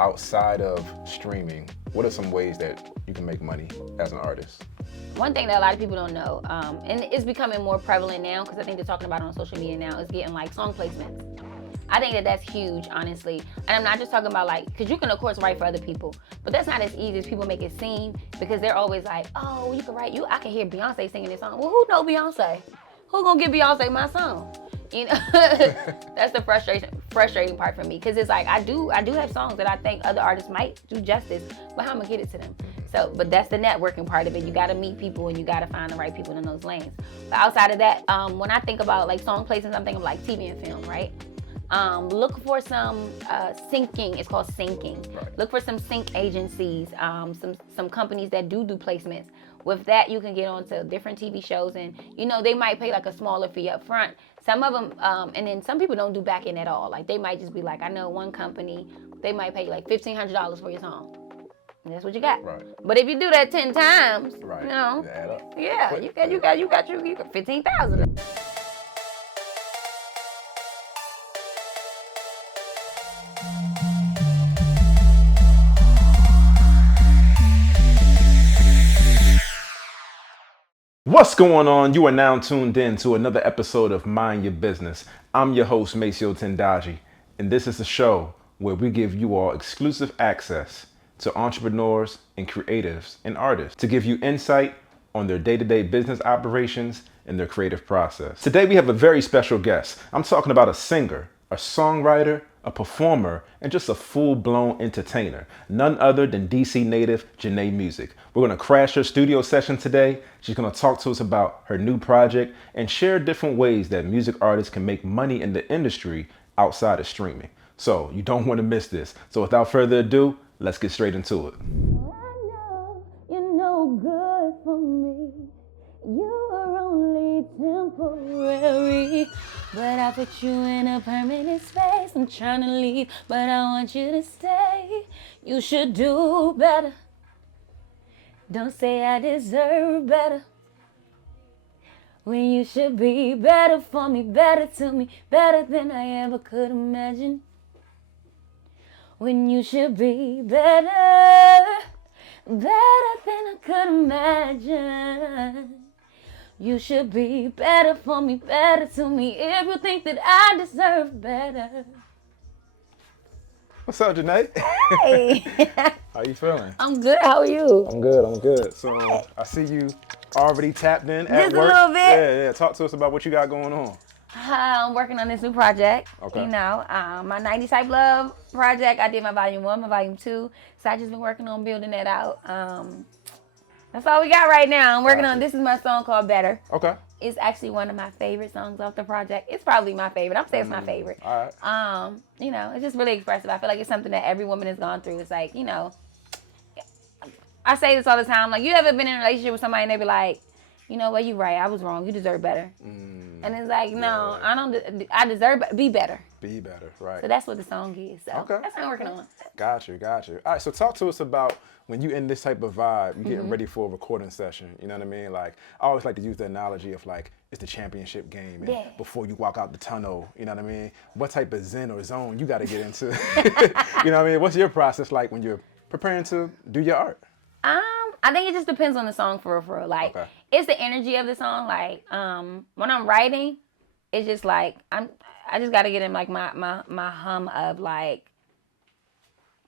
outside of streaming, what are some ways that you can make money as an artist? One thing that a lot of people don't know, and it's becoming more prevalent now because I think they're talking about it on social media now, is getting like song placements. I think that that's huge, honestly. And I'm not just talking about like, because you can of course write for other people, but that's not as easy as people make it seem, because they're always like, oh, you can write, I can hear Beyonce singing this song. Well, who know Beyonce? Who gonna give Beyonce my song? You know, that's the frustrating part for me, because it's like I do have songs that I think other artists might do justice, but how am I gonna get it to them? So, but that's the networking part of it. You gotta meet people and you gotta find the right people in those lanes. But outside of that, when I think about like song placements, I'm thinking of like TV and film, right? Look for some syncing. It's called syncing. Right. Look for some sync agencies, some companies that do placements. With that, you can get onto different TV shows, and they might pay like a smaller fee up front. Some of them, and then some people don't do back end at all. Like they might just be like, I know one company, they might pay you like $1,500 for your song. And that's what you got. Right. But if you do that 10 times, Right. Add up. yeah, you got 15,000. What's going on? You are now tuned in to another episode of Mind Your Business. I'm your host, Maceo Tendaji, and this is a show where we give you all exclusive access to entrepreneurs and creatives and artists to give you insight on their day-to-day business operations and their creative process. Today we have a very special guest. I'm talking about a singer, a songwriter, a performer, and just a full-blown entertainer. None other than DC native Janae Music. We're gonna crash her studio session today. She's gonna talk to us about her new project and share different ways that music artists can make money in the industry outside of streaming. So you don't wanna miss this. So without further ado, let's get straight into it. I know you're no good for me. You're only temporary. But I put you in a permanent space. I'm trying to leave, but I want you to stay. You should do better. Don't say I deserve better, when you should be better for me, better to me, better than I ever could imagine. When you should be better, better than I could imagine. You should be better for me, better to me, if you think that I deserve better. What's up, Janae? Hey. How you feeling? I'm good, how are you? I'm good. So I see you already tapped in at Just work. a little bit. Yeah. Talk to us about what you got going on. I'm working on this new project. Okay. My 90s Type Love project. I did my volume 1, my volume 2. So I just been working on building that out. That's all we got right now. I'm working on, this is my song called Better. Okay. It's actually one of my favorite songs off the project. It's probably my favorite. I'm saying it's my favorite. All right. It's just really expressive. I feel like it's something that every woman has gone through. It's like, I say this all the time. Like, you ever been in a relationship with somebody and they be like, you know what, you right, I was wrong. You deserve better. And it's like, no, I don't. I deserve, be better. Be better, right. So that's what the song is. So Okay. that's what I'm working on. Got you. All right, so talk to us about when you in this type of vibe, you're getting ready for a recording session, you know what I mean? Like, I always like to use the analogy of like, it's the championship game, and before you walk out the tunnel, you know what I mean? What type of zen or zone you gotta get into? You know what I mean? What's your process like when you're preparing to do your art? I think it just depends on the song for real. Like, it's the energy of the song. Like, when I'm writing, it's just like, I just gotta get in like my hum of like,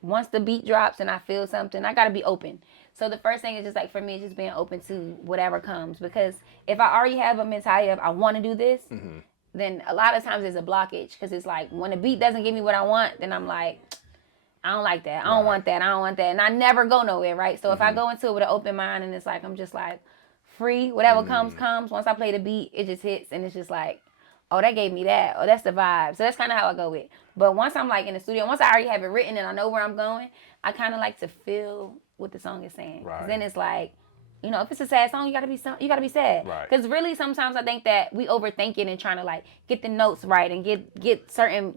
once the beat drops and I feel something, I gotta be open. So the first thing is just like, for me, just being open to whatever comes. Because if I already have a mentality of I want to do this, then a lot of times there's a blockage. Because it's like, when the beat doesn't give me what I want, then I'm like, I don't like that. I don't want that. And I never go nowhere, right? So if I go into it with an open mind and it's like, I'm just like free, whatever comes. Once I play the beat, it just hits and it's just like, oh, that gave me that. Oh, that's the vibe. So that's kind of how I go with. But once I'm like in the studio, once I already have it written and I know where I'm going, I kind of like to feel what the song is saying. Right. Then it's like, if it's a sad song, you gotta be sad. Right. Because really, sometimes I think that we overthink it and trying to like get the notes right and get certain,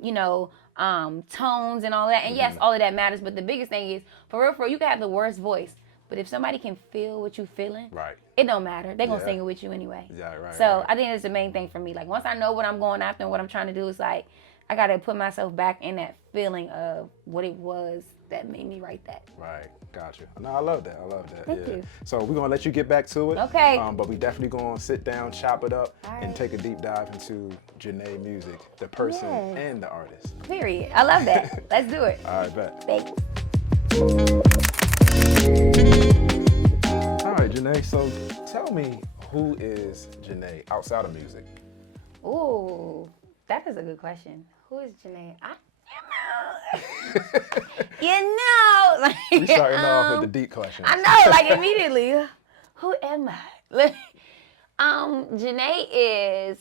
tones and all that. And yes, all of that matters. But the biggest thing is, for real, you can have the worst voice, but if somebody can feel what you feeling, right, it don't matter. They're gonna sing it with you anyway. Yeah, right. So I think that's the main thing for me. Like, once I know what I'm going after and what I'm trying to do, is like, I gotta put myself back in that feeling of what it was that made me write that. Right, got you. No, I love that. Thank you. So we're gonna let you get back to it. Okay. But we definitely gonna sit down, chop it up, All and right. take a deep dive into Janae music, the person Yes. and the artist. Period. I love that. Let's do it. All right, bet. Thanks. All right, Janae. So tell me, who is Janae outside of music? Ooh, that is a good question. Who is Janae? Like, We starting off with the deep questions. I know, like immediately. Who am I? Janae is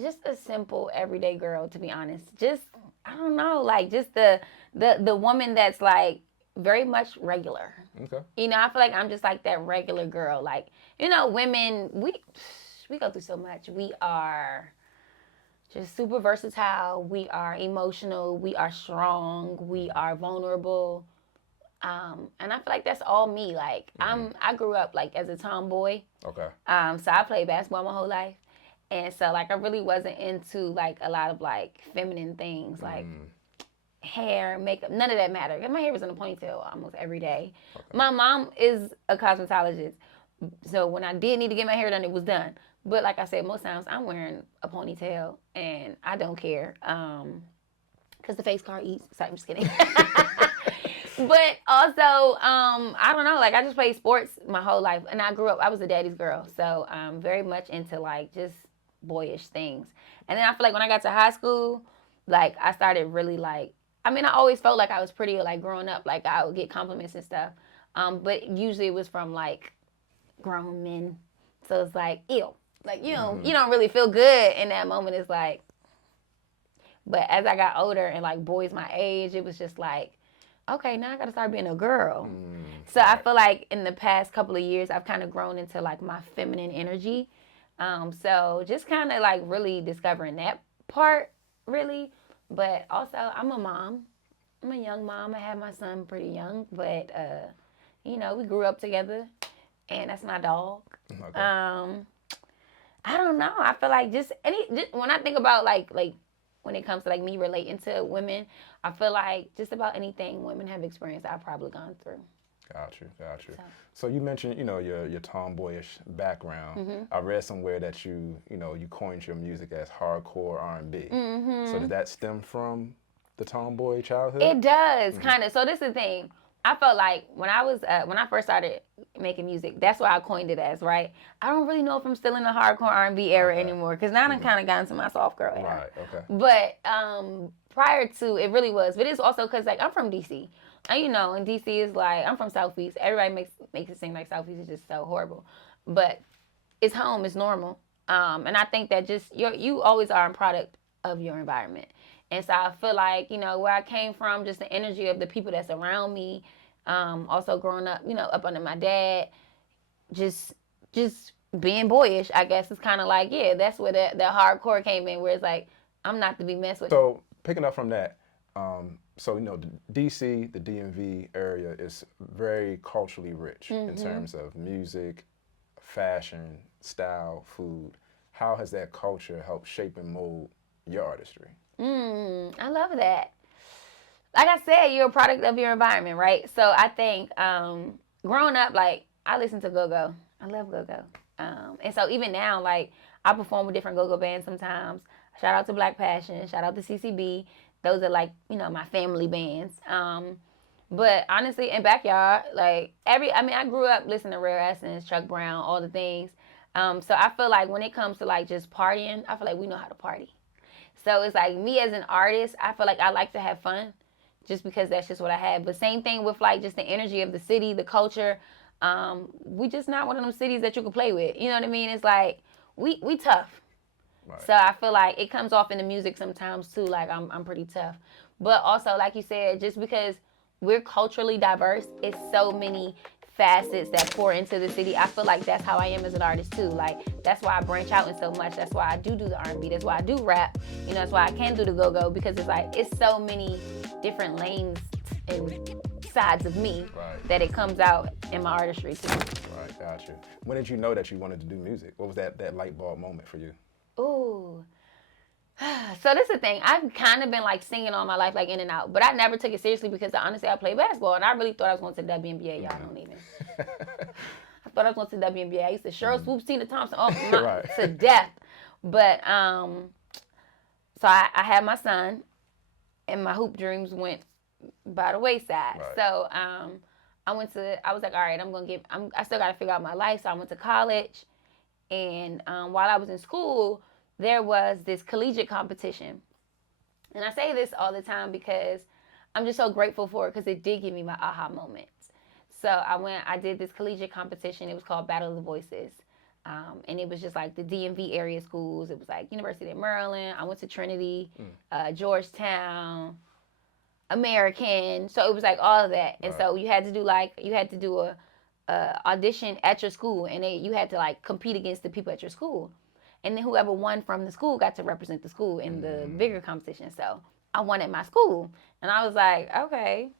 just a simple everyday girl, to be honest. Just I don't know, like just the woman that's like very much regular. Okay. You know, I feel like I'm just like that regular girl. Like, you know, women, we go through so much. We are just super versatile. We are emotional. We are strong. We are vulnerable. And I feel like that's all me. Like I grew up like as a tomboy. Okay. So I played basketball my whole life. And so like I really wasn't into like a lot of like feminine things like hair, makeup, none of that mattered. My hair was in a ponytail almost every day. Okay. My mom is a cosmetologist. So when I did need to get my hair done, it was done. But like I said, most times I'm wearing a ponytail and I don't care. Because the face card eats. Sorry, I'm just kidding. But also, I don't know, like I just played sports my whole life. And I grew up, I was a daddy's girl. So I'm very much into like just boyish things. And then I feel like when I got to high school, like I started really like, I mean, I always felt like I was pretty like growing up, like I would get compliments and stuff. But usually it was from like grown men. So it's like, ew. Like, you know, you don't really feel good in that moment. It's like, but as I got older and like boys my age, it was just like, okay, now I got to start being a girl. So I feel like in the past couple of years, I've kind of grown into like my feminine energy. So just kind of like really discovering that part, really. But also, I'm a mom. I'm a young mom. I had my son pretty young, but you know, we grew up together, and that's my dog. Okay. I don't know. I feel like just when I think about like when it comes to like me relating to women, I feel like just about anything women have experienced, I've probably gone through. Got you. So you mentioned, you know, your tomboyish background. I read somewhere that you coined your music as hardcore R&B. So did that stem from the tomboy childhood? It does, kind of. So this is the thing. I felt like when I first started making music, that's what I coined it as, right? I don't really know if I'm still in the hardcore R&B era anymore, because now I'm kind of gotten to my soft girl era. Right. Okay. But prior to, it really was. But it's also because like I'm from DC, and you know, and DC is like, I'm from Southeast. Everybody makes it seem like Southeast is just so horrible, but it's home, it's normal. And I think that just you always are a product of your environment. And so I feel like, you know, where I came from, just the energy of the people that's around me, also growing up, you know, up under my dad, just being boyish, I guess, is kind of like, yeah, that's where the hardcore came in, where it's like, I'm not to be messed with. So picking up from that, so, you know, the DC, the DMV area is very culturally rich in terms of music, fashion, style, food. How has that culture helped shape and mold your artistry? I love that. Like I said, you're a product of your environment, right? So I think growing up, like, I listen to go-go. I love go-go. And so even now, like, I perform with different go-go bands sometimes. Shout out to Black Passion. Shout out to CCB. Those are, like, you know, my family bands. But honestly, in Backyard, like, I grew up listening to Rare Essence, Chuck Brown, all the things. So I feel like when it comes to, like, just partying, I feel like we know how to party. So it's like me as an artist, I feel like I like to have fun just because that's just what I have. But same thing with like just the energy of the city, the culture. We just not one of them cities that you can play with. You know what I mean? It's like we tough. Right. So I feel like it comes off in the music sometimes too. Like I'm pretty tough. But also, like you said, just because we're culturally diverse, it's so many facets that pour into the city. I feel like that's how I am as an artist too. Like that's why I branch out in so much. That's why I do the R&B. That's why I do rap. You know, that's why I can do the go-go, because it's like it's so many different lanes and sides of me that it comes out in my artistry too. Right, gotcha. When did you know that you wanted to do music? What was that light bulb moment for you? Ooh, So this is the thing. I've kind of been like singing all my life, like in and out, but I never took it seriously because honestly, I played basketball and I really thought I was going to the WNBA. Y'all don't even. I thought I was going to the WNBA. I used to Cheryl Swoops, Tina Thompson, Right. to death. But so I had my son, and my hoop dreams went by the wayside. Right. So I was like, all right, I still got to figure out my life. So I went to college, and while I was in school, there was this collegiate competition. And I say this all the time because I'm just so grateful for it because it did give me my aha moments. So I did this collegiate competition. It was called Battle of the Voices. And it was just like the DMV area schools. It was like University of Maryland. I went to Trinity, Georgetown, American. So it was like all of that. And so you had to do a audition at your school, and you had to like compete against the people at your school. And then whoever won from the school got to represent the school in the bigger competition. So I won at my school. And I was like, okay,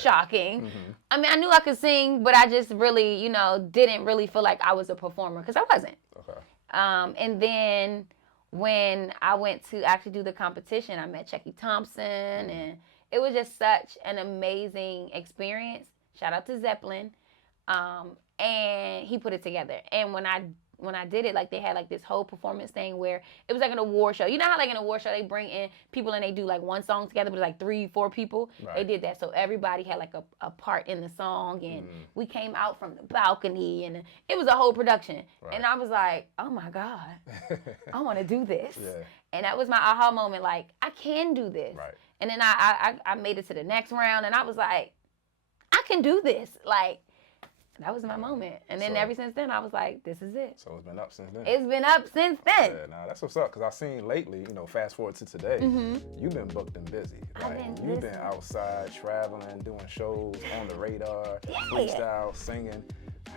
shocking. I mean, I knew I could sing, but I just really, didn't really feel like I was a performer because I wasn't. Okay. And then when I went to actually do the competition, I met Checky Thompson, and it was just such an amazing experience. Shout out to Zeppelin. And he put it together. And when I did it, like they had like this whole performance thing where it was like an award show. You know how like in an award show they bring in people and they do like one song together, but like 3-4 people. Right. They did that, so everybody had like a part in the song, and we came out from the balcony, and it was a whole production. Right. And I was like, oh my God, I want to do this. Yeah. And that was my aha moment. Like I can do this. Right. And then I made it to the next round, and I was like, I can do this. Like. That was my moment. And then ever since then, I was like, this is it. So it's been up since then. It's been up since then. Yeah, nah, that's what's up. Because I've seen lately, fast forward to today, you've been booked and busy. Like, you've been outside, traveling, doing shows, on the radar, freestyle, singing.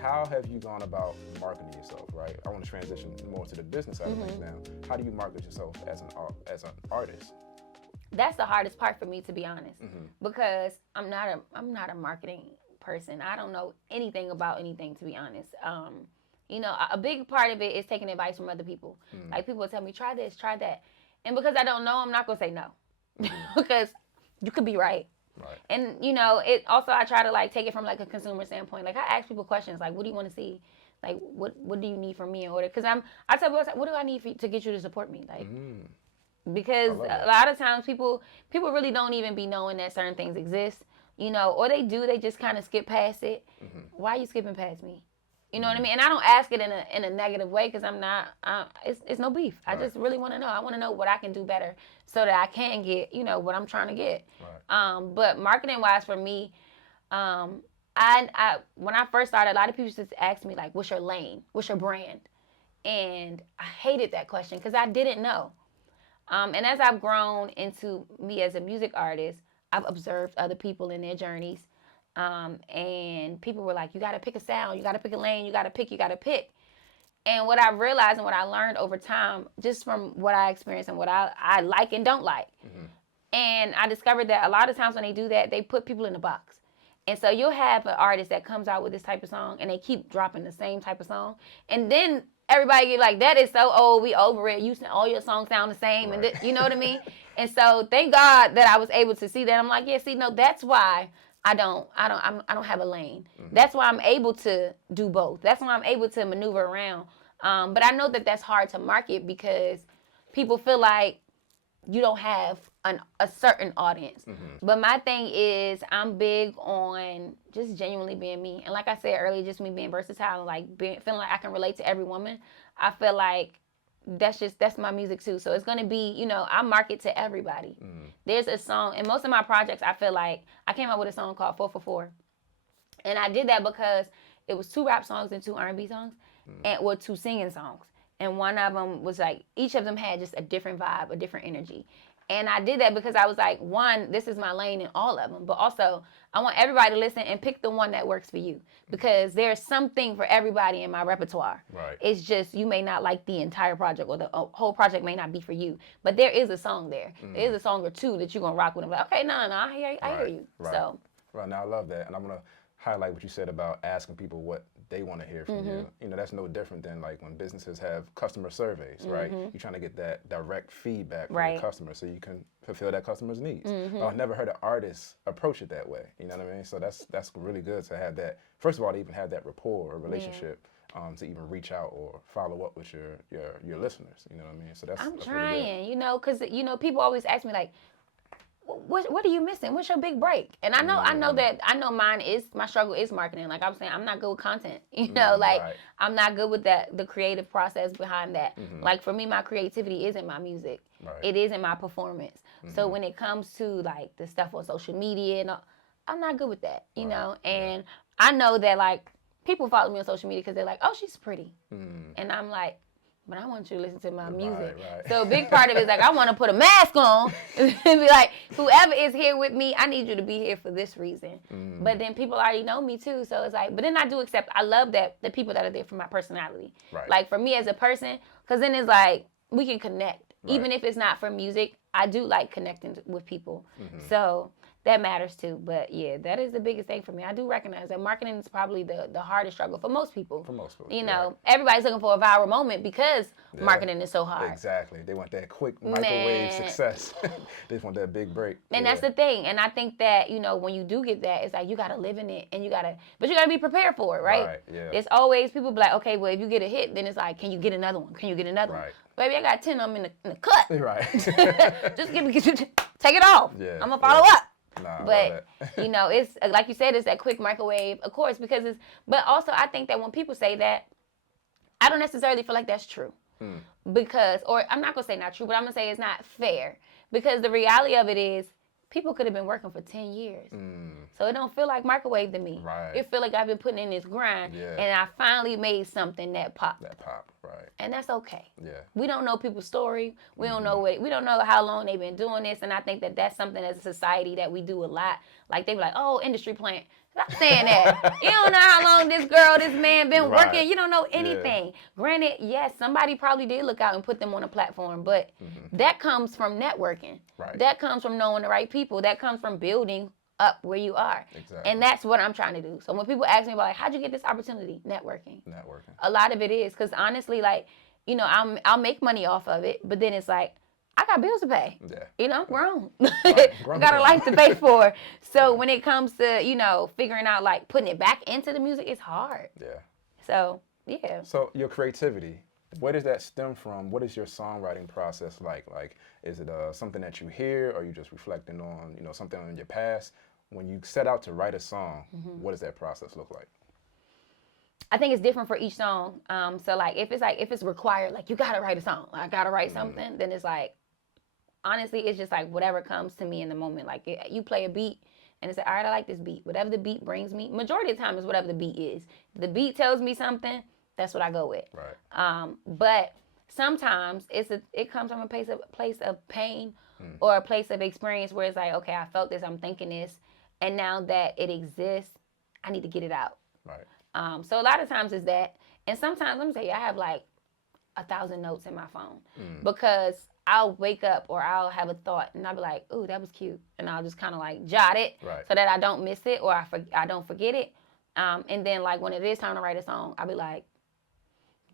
How have you gone about marketing yourself, right? I want to transition more to the business side of things now. How do you market yourself as an artist? That's the hardest part for me, to be honest. Because I'm not a marketing person. I don't know anything about anything, to be honest. A big part of it is taking advice from other people. Like people will tell me, try this, try that. And because I don't know, I'm not going to say no. Because you could be right. Right. And, it also, I try to like take it from like a consumer standpoint. Like I ask people questions like, what do you want to see? Like, what do you need from me in order? Because I tell people, what do I need to get you to support me? Like, because a lot of times people really don't even be knowing that certain things exist. Or they do, they just kind of skip past it. Why are you skipping past me? You know what I mean? And I don't ask it in a negative way because I'm not, it's no beef. Right. I just really want to know. I want to know what I can do better so that I can get, what I'm trying to get. Right. But marketing wise for me, I when I first started, a lot of people just asked me like, what's your lane? What's your brand? And I hated that question because I didn't know. And as I've grown into me as a music artist, I've observed other people in their journeys, and people were like, you got to pick a sound, you got to pick a lane, you got to pick. And what I realized and what I learned over time, just from what I experienced and what I like and don't like, and I discovered that a lot of times when they do that, they put people in a box. And so you'll have an artist that comes out with this type of song, and they keep dropping the same type of song, and then everybody get like, that is so old, we over it. All your songs sound the same, right. And you know what I mean? And so thank God that I was able to see that. I'm like, yeah, see, no, that's why I don't have a lane. That's why I'm able to do both. That's why I'm able to maneuver around. But I know that that's hard to market because people feel like you don't have a certain audience. But my thing is, I'm big on just genuinely being me. And like I said earlier, just me being versatile and like feeling like I can relate to every woman. I feel like that's my music too. So it's going to be, I market to everybody. There's a song, in most of my projects, I feel like I came out with a song called 4 for 4. And I did that because it was 2 rap songs and 2 R&B songs, and 2 singing songs. And one of them was like, each of them had just a different vibe, a different energy. And I did that because I was like, one, this is my lane in all of them. But also, I want everybody to listen and pick the one that works for you. Because there's something for everybody in my repertoire. Right. It's just, you may not like the entire project, or the whole project may not be for you. But there is a song there. There is a song or two that you're going to rock with. I'm like, okay, no, I hear you. Right. So. Right, now I love that. And I'm going to highlight what you said about asking people what they want to hear from you. You know, that's no different than like when businesses have customer surveys, right? You're trying to get that direct feedback from your customer so you can fulfill that customer's needs. But I've never heard an artist approach it that way. You know what I mean? So that's really good to have that. First of all, to even have that rapport or relationship. To even reach out or follow up with your listeners, you know what I mean? So I'm that's trying, really good. you know, because you know people always ask me like, what are you missing? What's your big break? And I know mine is my struggle is marketing. Like I'm saying, I'm not good with content. You know, like Right. I'm not good with the creative process behind that. Like for me, my creativity isn't my music. Right. It isn't my performance. So when it comes to like the stuff on social media and all, I'm not good with that. You know, and I know that like people follow me on social media because they're like, oh, she's pretty, and I'm like, but I want you to listen to my music. Right. So a big part of it is like I want to put a mask on and be like, whoever is here with me, I need you to be here for this reason. But then people already know me too, so it's like. But then I do accept. I love that the people that are there for my personality. Right. Like for me as a person, because then it's like we can connect, even if it's not for music. I do like connecting with people, so that matters too. But yeah, that is the biggest thing for me. I do recognize that marketing is probably the hardest struggle for most people. For most people, you know, everybody's looking for a viral moment because marketing is so hard. Exactly. They want that quick microwave success. They just want that big break. And that's the thing. And I think that, you know, when you do get that, it's like you got to live in it and but you got to be prepared for it, right? Right, yeah. It's always people be like, okay, well, if you get a hit, then it's like, can you get another one? Can you get another one? Baby, I got 10 of them in the cut. Right. Just take it off. Yeah, I'm going to follow up. Nah, but you know, it's like you said, it's that quick microwave, of course, because but also I think that when people say that, I don't necessarily feel like that's true. Because, or I'm not going to say not true, but I'm going to say it's not fair. Because the reality of it is, people could have been working for 10 years. So it don't feel like microwave to me. Right. It feel like I've been putting in this grind, and I finally made something that popped. Right. And that's okay. Yeah. We don't know people's story. We don't know we don't know how long they've been doing this, and I think that that's something as a society that we do a lot. Like they be like, "Oh, industry plant." Stop saying that. You don't know how long this girl, this man been working. You don't know anything. Yeah. Granted, yes, somebody probably did look out and put them on a platform, but that comes from networking. Right. That comes from knowing the right people. That comes from building up where you are. Exactly. And that's what I'm trying to do. So when people ask me about like, how'd you get this opportunity? Networking. A lot of it is because honestly, like, you know, I'll make money off of it, but then it's like, I got bills to pay. Yeah. You know, I'm grown. I got a life to pay for. So when it comes to, you know, figuring out like putting it back into the music, it's hard. Yeah. So, yeah. So your creativity, where does that stem from? What is your songwriting process like? Like, is it something that you hear or you just reflecting on, you know, something in your past? When you set out to write a song, what does that process look like? I think it's different for each song. So like if it's required, like you gotta write a song, I gotta write something, then it's like, honestly, it's just like whatever comes to me in the moment. Like you play a beat and it's like, all right, I like this beat. Whatever the beat brings me, majority of the time is whatever the beat is. If the beat tells me something, that's what I go with. Right. But sometimes it comes from a place of pain or a place of experience where it's like, okay, I felt this, I'm thinking this, and now that it exists, I need to get it out. Right. So a lot of times it's that, and sometimes let me tell you, I have like 1,000 notes in my phone because I'll wake up or I'll have a thought and I'll be like, ooh, that was cute. And I'll just kind of like jot it so that I don't miss it or I don't forget it. And then like when it is time to write a song, I'll be like,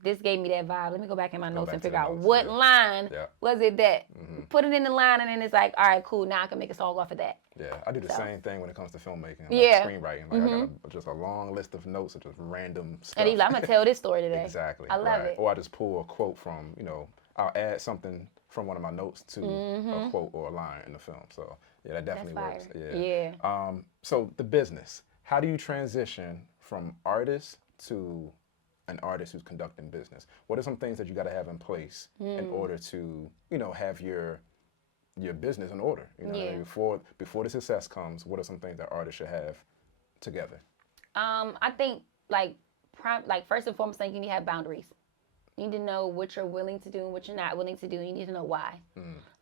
this gave me that vibe. Let me go back in my notes and figure out what line was it that put it in the line. And then it's like, all right, cool. Now I can make a song off of that. Yeah, I do the same thing when it comes to filmmaking, like screenwriting. Like I got just a long list of notes of just random stuff. And he's like, I'm gonna tell this story today. Exactly. I love it. Or I just pull a quote from, you know, I'll add something from one of my notes to a quote or a line in the film. So yeah, that definitely works. Yeah. So the business, how do you transition from artist to an artist who's conducting business? What are some things that you got to have in place in order to, you know, have your business in order? You know, before the success comes, what are some things that artists should have together? I think like first and foremost, you need to have boundaries. You need to know what you're willing to do and what you're not willing to do. You need to know why.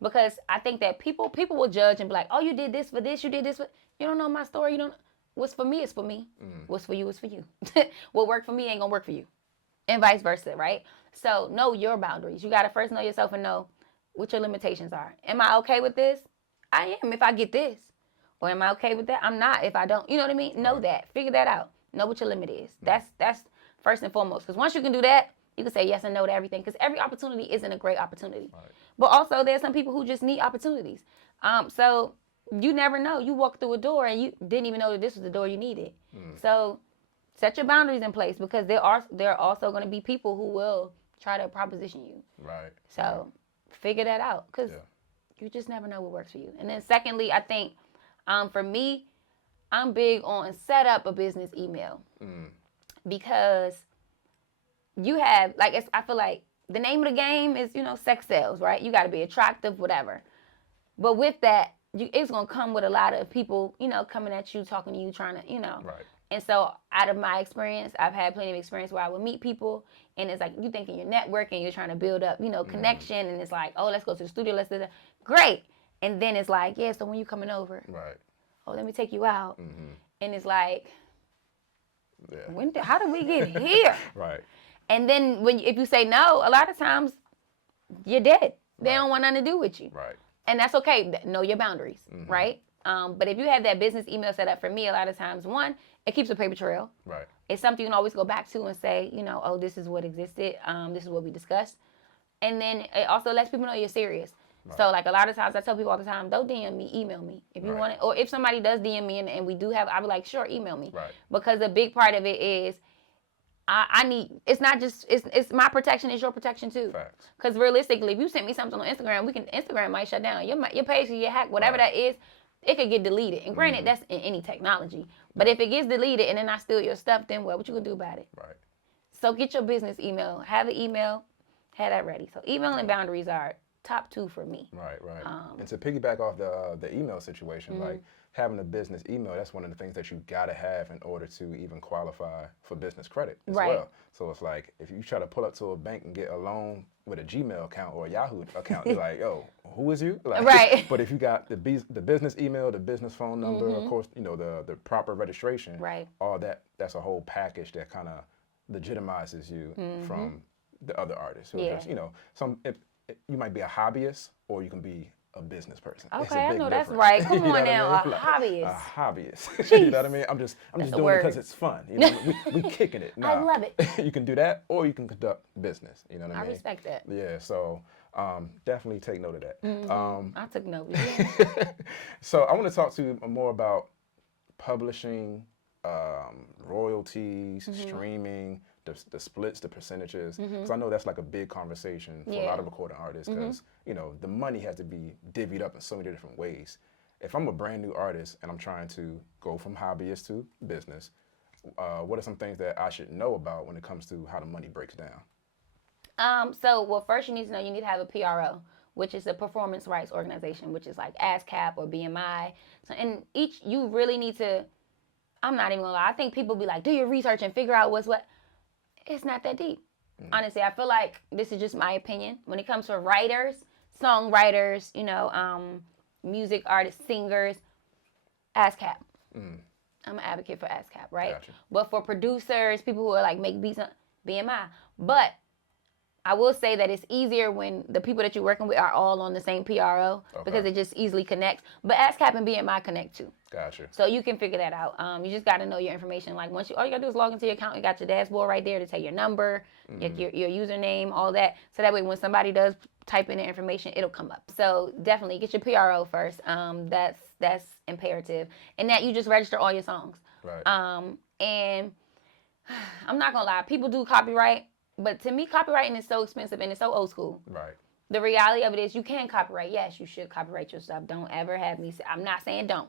Because I think that people will judge and be like, oh, you did this for this, you did this for... You don't know my story. You don't... What's for me is for me. What's for you is for you. What worked for me ain't gonna work for you. And vice versa, right? So know your boundaries. You gotta first know yourself and know what your limitations are. Am I okay with this? I am if I get this. Or am I okay with that? I'm not if I don't. You know what I mean? Know that. Figure that out. Know what your limit is. That's first and foremost. Because once you can do that, you can say yes and no to everything. Because every opportunity isn't a great opportunity. Right. But also, there's some people who just need opportunities. So you never know. You walk through a door and you didn't even know that this was the door you needed. So set your boundaries in place, because there are also going to be people who will try to proposition you. Right. So figure that out, because you just never know what works for you. And then secondly, I think for me, I'm big on set up a business email, because you have, like, I feel like the name of the game is, sex sells, right? You got to be attractive, whatever. But with that, it's going to come with a lot of people, coming at you, talking to you, trying to, Right. And so out of my experience, I've had plenty of experience where I would meet people, and it's like you thinking you're networking, you're trying to build up, connection, and it's like, oh, let's go to the studio, let's do that. Great. And then it's like, yeah, so when you coming over? Right. Oh, let me take you out. And it's like, how did we get here? Right. And then if you say no, a lot of times you're dead. They don't want nothing to do with you. Right. And that's okay. Know your boundaries, right? But if you have that business email set up, for me, a lot of times, one, it keeps a paper trail. Right. It's something you can always go back to and say, oh, this is what existed. This is what we discussed. And then it also lets people know you're serious. Right. So, like, a lot of times I tell people all the time, don't DM me, email me. If you want it. Or if somebody does DM me and we do have, I'll be like, sure, email me. Right. Because a big part of it is, I need, it's not just, it's my protection, it's your protection too. Facts. Because realistically, if you send me something on Instagram, Instagram might shut down. Your page can get hacked, whatever that is, it could get deleted. And granted, that's in any technology. But if it gets deleted and then I steal your stuff, then what you gonna do about it? Right. So get your business email, have an email, have that ready. So email and boundaries are top two for me. Right. And to piggyback off the email situation, like, having a business email, that's one of the things that you got to have in order to even qualify for business credit as well. So it's like, if you try to pull up to a bank and get a loan with a Gmail account or a Yahoo account, you're like, yo, who is you? Like, right. But if you got the business email, the business phone number, of course, the proper registration, all that's a whole package that kind of legitimizes you from the other artists. Who are just, you might be a hobbyist or you can be a business person. Okay, I know that's right. Come on now, a hobbyist. A hobbyist. You know what I mean? I'm just doing it because it's fun. We kicking it. Now, I love it. You can do that, or you can conduct business. You know what I mean? I respect that. Yeah. So definitely take note of that. I took note. So I want to talk to you more about publishing, royalties, streaming, the splits, the percentages, because I know that's like a big conversation for a lot of recording artists, because the money has to be divvied up in so many different ways. If I'm a brand new artist and I'm trying to go from hobbyist to business, what are some things that I should know about when it comes to how the money breaks down? First you need to know you need to have a PRO, which is a performance rights organization, which is like ASCAP or BMI. So, and you really need to, I'm not even gonna lie, I think people be like, do your research and figure out what's what. It's not that deep. Honestly, I feel like this is just my opinion. When it comes to writers, songwriters, music artists, singers, ASCAP. I'm an advocate for ASCAP, right? Gotcha. But for producers, people who are like make beats, BMI. But I will say that it's easier when the people that you're working with are all on the same PRO, because it just easily connects. But ASCAP and BMI connect too. Gotcha. So you can figure that out. You just got to know your information. Like all you got to do is log into your account. You got your dashboard right there to tell your number, your username, all that. So that way when somebody does type in their information, it'll come up. So definitely get your PRO first. That's imperative. And that you just register all your songs. Right. And I'm not going to lie. People do copyright. But to me, copywriting is so expensive and it's so old school. Right. The reality of it is you can copyright. Yes, you should copyright your stuff. Don't ever have me say, I'm not saying don't.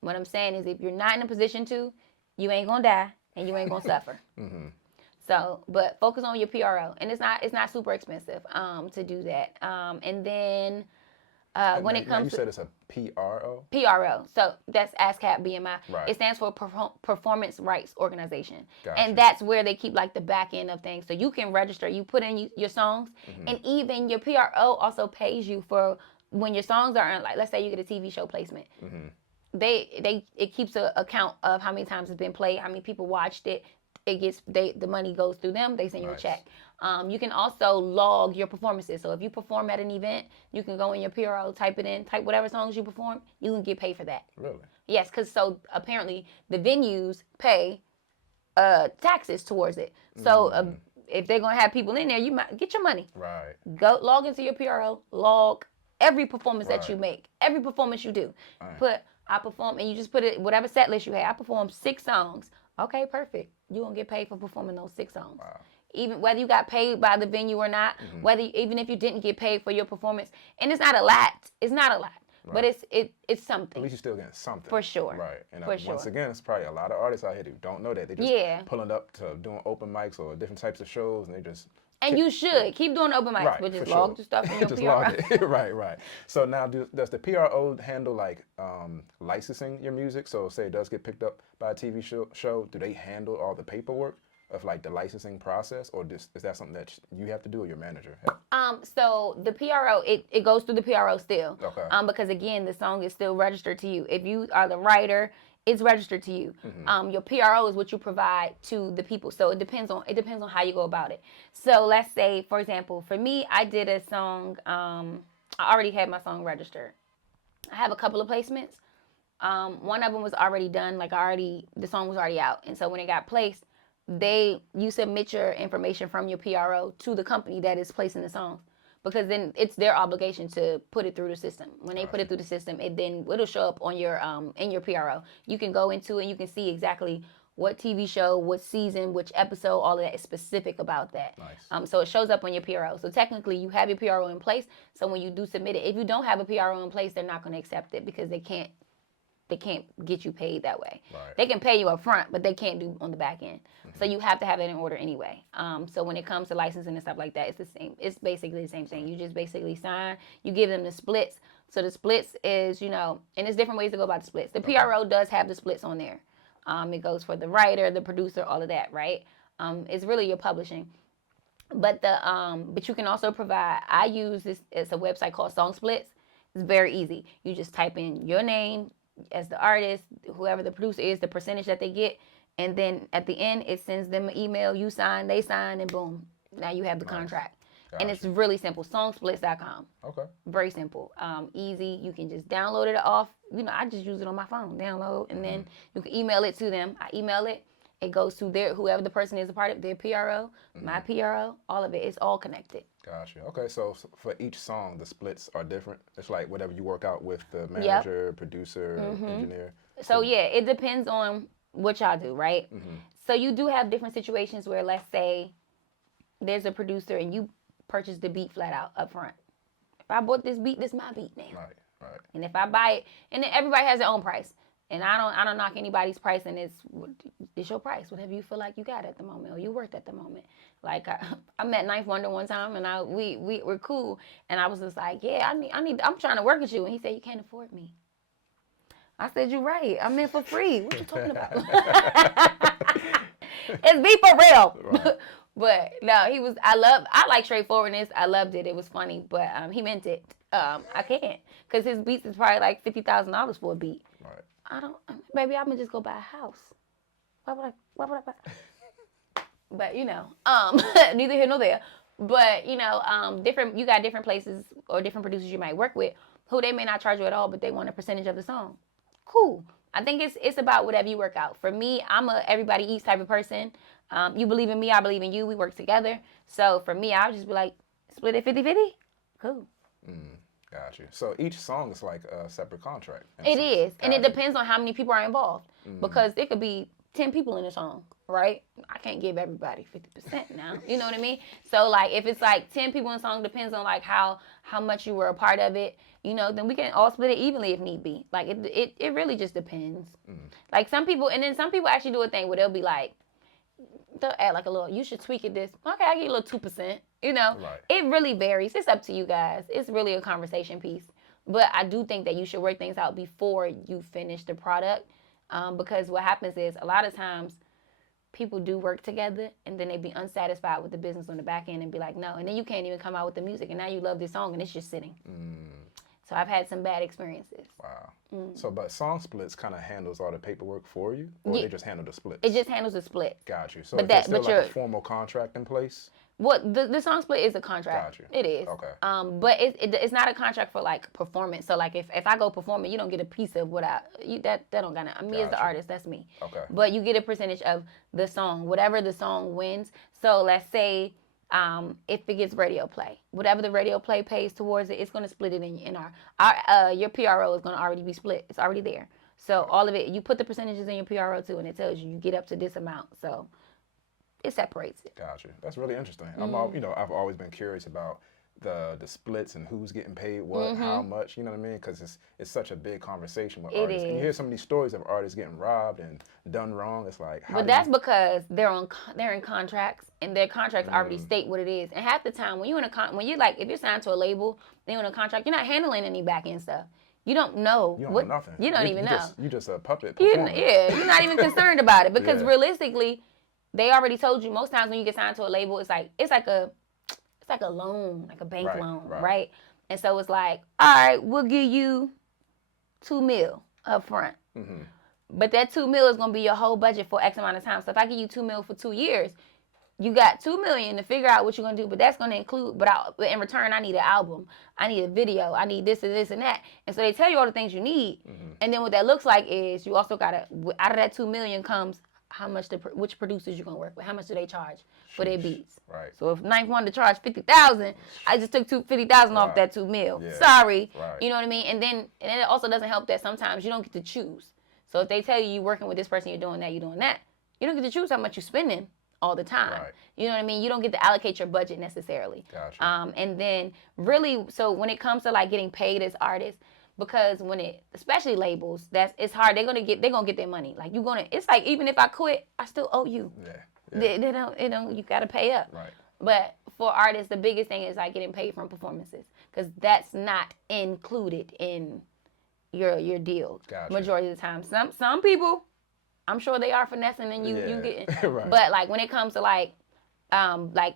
What I'm saying is if you're not in a position to, you ain't going to die and you ain't going to suffer. So, but focus on your PRO. And it's not super expensive to do that. And then when it comes you said it's a PRO? PRO. So that's ASCAP BMI. Right. It stands for Performance Rights Organization. Gotcha. And that's where they keep like the back end of things. So you can register, you put in your songs, and even your PRO also pays you for when your songs are in, like, let's say you get a TV show placement. It keeps an account of how many times it's been played, how many people watched it. The money goes through them. They send you a check. You can also log your performances. So if you perform at an event, you can go in your PRO, type it in, type whatever songs you perform, you can get paid for that. Really? Yes, because so apparently the venues pay taxes towards it. So if they're gonna have people in there, you might get your money. Right. Go log into your PRO, log every performance that you Right. make, every performance you do. Right. Put I perform, and you just put it whatever set list you have. I performed 6 songs. Okay, perfect. You gonna get paid for performing those 6 songs. Wow. Even whether you got paid by the venue or not, even if you didn't get paid for your performance, and it's not a lot. It's not a lot. But Right. it's something. At least you're still getting something. For sure. Right. And For once sure. again, it's probably a lot of artists out here who don't know that. They just Yeah. pulling up to doing open mics or different types of shows, and they just. And you should keep doing open mics, Right, but just for log sure. the stuff in your Just PRO. log it. Right. So now, does the PRO handle like licensing your music? So say it does get picked up by a TV show, do they handle all the paperwork of like the licensing process, or is that something that you have to do or your manager? So the PRO, it goes through the PRO still. Okay. Because again, the song is still registered to you. If you are the writer, it's registered to you. Your PRO is what you provide to the people. So it depends on how you go about it. So let's say, for example, for me, I did a song. I already had my song registered. I have a couple of placements. One of them was already done. The song was already out, and so when it got placed, you submit your information from your PRO to the company that is placing the songs, because then it's their obligation to put it through the system. When they put it through the system, it'll show up on your in your PRO. You can go into it and you can see exactly what TV show, what season, which episode, all of that is specific about that. Nice. So it shows up on your PRO. So technically you have your PRO in place. So when you do submit it, if you don't have a PRO in place, they're not going to accept it because they can't get you paid that way. Right. They can pay you up front, but they can't do on the back end. So you have to have it in order anyway. So when it comes to licensing and stuff like that, it's the same. It's basically the same thing. You just basically sign. You give them the splits. So the splits is, and there's different ways to go about the splits. The PRO does have the splits on there. It goes for the writer, the producer, all of that, right? It's really your publishing. But but you can also provide. I use this. It's a website called Song Splits. It's very easy. You just type in your name as the artist, whoever the producer is, the percentage that they get, and then at the end it sends them an email. You sign, they sign, and boom, now you have the contract. Gotcha. And it's really simple. Songsplits.com. Okay. Very simple. Easy. You can just download it off. I just use it on my phone. Download, and then you can email it to them. I email it. It goes to whoever the person is a part of, their PRO, my PRO, all of it. It's all connected. Gotcha. Okay, so for each song, the splits are different. It's like whatever you work out with the manager, producer, engineer. So yeah, it depends on what y'all do, right? So you do have different situations where, let's say, there's a producer and you purchase the beat flat out up front. If I bought this beat, this is my beat now. Right. And if I buy it, and then everybody has their own price. And I don't knock anybody's price, and it's your price, whatever you feel like you got at the moment or you worth at the moment. Like I met Ninth Wonder one time, and we were cool, and I was just like, yeah, I'm trying to work with you, and he said, you can't afford me. I said, you're right. I'm in for free. What you talking about? It's me for real. Right. But no, I like straightforwardness. I loved it. It was funny, but he meant it. I can't, because his beats is probably like $50,000 for a beat. Right. Baby, I'm gonna just go buy a house. Why would I buy? But neither here nor there. But you got different places or different producers you might work with who they may not charge you at all, but they want a percentage of the song. Cool. I think it's about whatever you work out. For me, I'm a everybody eats type of person. You believe in me, I believe in you. We work together. So for me, I'll just be like, split it 50-50. Cool. Got you. So each song is like a separate contract. It is. And it depends on how many people are involved. Because there could be 10 people in a song, right? I can't give everybody 50% now. You know what I mean? So like if it's like 10 people in a song, depends on like how much you were a part of it, then we can all split it evenly if need be. Like it really just depends. Like some people actually do a thing where they'll be like, they'll add like a little, you should tweak it this. Okay, I give you a little 2%. Right. It really varies. It's up to you guys. It's really a conversation piece. But I do think that you should work things out before you finish the product. Because what happens is a lot of times people do work together and then they be unsatisfied with the business on the back end and be like, no. And then you can't even come out with the music. And now you love this song and it's just sitting. So I've had some bad experiences. Wow. So, but Song Splits kind of handles all the paperwork for you, or they just handle the splits? It just handles the splits. Got you. So is there still like a formal contract in place? What the song split is a contract. Got you. It is. Okay. But it's not a contract for like performance. So like if I go performing, you don't get a piece of what that don't got to me as the artist. That's me. Okay. But you get a percentage of the song, whatever the song wins. So let's say if it gets radio play, whatever the radio play pays towards it, it's going to split it in our your PRO is going to already be split. It's already there. So all of it, you put the percentages in your PRO too, and it tells you get up to this amount. So it separates it. Gotcha. That's really interesting. I've always been curious about the splits and who's getting paid what, how much. You know what I mean? Because it's such a big conversation with artists. And you hear some of these stories of artists getting robbed and done wrong. It's like, but that's because they're in contracts, and their contracts already state what it is. And half the time, when if you're signed to a label, then you're in a contract, you're not handling any back end stuff. You don't know. You don't know nothing. You don't even know. You're just a puppet. You're not even concerned about it because realistically, they already told you most times when you get signed to a label, it's like a loan, like a bank loan, right? And so it's like, all right, we'll give you $2 million up front. But that $2 million is gonna be your whole budget for X amount of time. So if I give you $2 million for 2 years, you got $2 million to figure out what you're gonna do. But that's gonna include, but in return, I need an album, I need a video, I need this and this and that. And so they tell you all the things you need. And then what that looks like is you also gotta, out of that $2 million comes how much which producers you're gonna work with, how much do they charge for their beats. Right. So if Ninth wanted to charge $50,000, I just took $50,000 off that $2 million. Yeah. Sorry. Right. You know what I mean? And then it also doesn't help that sometimes you don't get to choose. So if they tell you you're working with this person, you're doing that, you don't get to choose how much you're spending all the time. Right. You know what I mean? You don't get to allocate your budget necessarily. Gotcha. And then really, so when it comes to like getting paid as artists, because especially labels, it's hard. They're gonna get their money. Like it's like even if I quit, I still owe you. Yeah. They don't. You gotta pay up. Right. But for artists, the biggest thing is like getting paid from performances, because that's not included in your deal. Gotcha. Majority of the time. Some people, I'm sure they are finessing and you get. Right. But like when it comes to like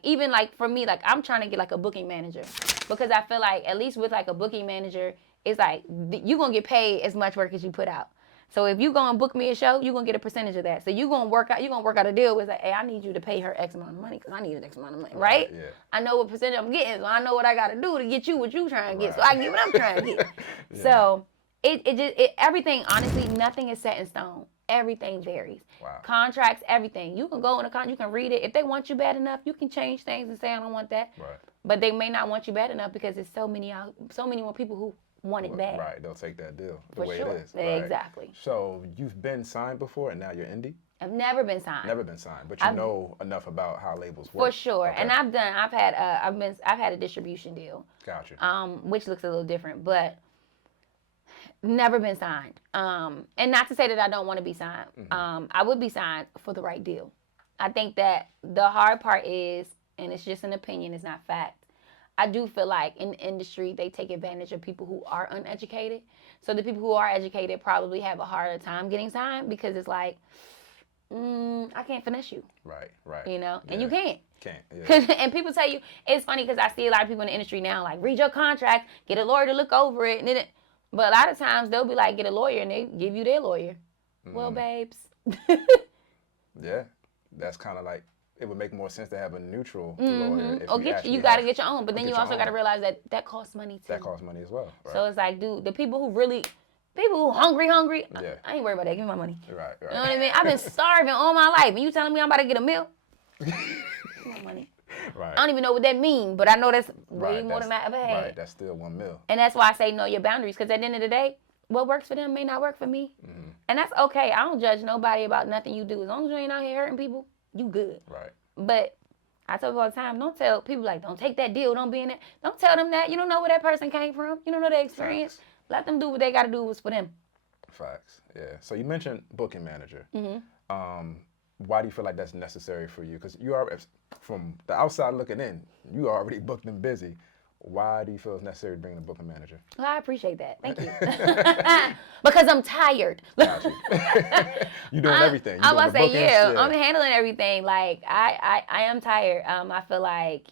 even like for me, like I'm trying to get like a booking manager, because I feel like at least with like a booking manager, it's like you're going to get paid as much work as you put out. So if you going to book me a show, you're going to get a percentage of that. So you're going to work out a deal with like, hey, I need you to pay her X amount of money because I need an X amount of money, right? Yeah. I know what percentage I'm getting, so I know what I got to do to get you what you trying to get, so I can get what I'm trying to get. Yeah. So everything, honestly, nothing is set in stone. Everything varies. Wow. Contracts, everything. You can go in a contract, you can read it. If they want you bad enough, you can change things and say, I don't want that. Right. But they may not want you bad enough because there's so many more people who want it bad. Right, they'll take that deal the For way sure. it is. Right. Exactly. So you've been signed before and now you're indie? I've never been signed. Never been signed, but you know enough about how labels work. For sure. Okay. And I've had a distribution deal. Gotcha. Which looks a little different, but never been signed. And not to say that I don't want to be signed. I would be signed for the right deal. I think that the hard part is, and it's just an opinion, it's not fact, I do feel like in the industry, they take advantage of people who are uneducated. So the people who are educated probably have a harder time getting signed because it's like, I can't finesse you. Right. You know, and you can't. Yeah. And people tell you, it's funny because I see a lot of people in the industry now, like, read your contract, get a lawyer to look over it. But a lot of times they'll be like, get a lawyer, and they give you their lawyer. Well, babes. Yeah, that's kind of like, it would make more sense to have a neutral lawyer. If you got to get your own, but then you also got to realize that costs money too. That costs money as well. Right. So it's like, dude, the people who hungry, yeah. I ain't worried about that. Give me my money. Right. You know what I mean? I've been starving all my life, and you telling me I'm about to get a meal? Give me my money. Right. I don't even know what that means, but I know that's way more than I ever had. Right, that's still $1 million. And that's why I say know your boundaries, because at the end of the day, what works for them may not work for me. And that's okay. I don't judge nobody about nothing you do. As long as you ain't out here hurting people, you good. Right. But I tell people all the time, don't tell people like, don't take that deal, don't be in it. Don't tell them that. You don't know where that person came from. You don't know their experience. Facts. Let them do what they got to do what's for them. Facts. Yeah. So you mentioned booking manager. Why do you feel like that's necessary for you? Because you are, from the outside looking in, you are already booked and busy. Why do you feel it's necessary to bring in a booking manager? Well, I appreciate that. Thank you. Because I'm tired. Gotcha. You're doing everything. I'm about to say, I'm handling everything. Like, I am tired. I feel like,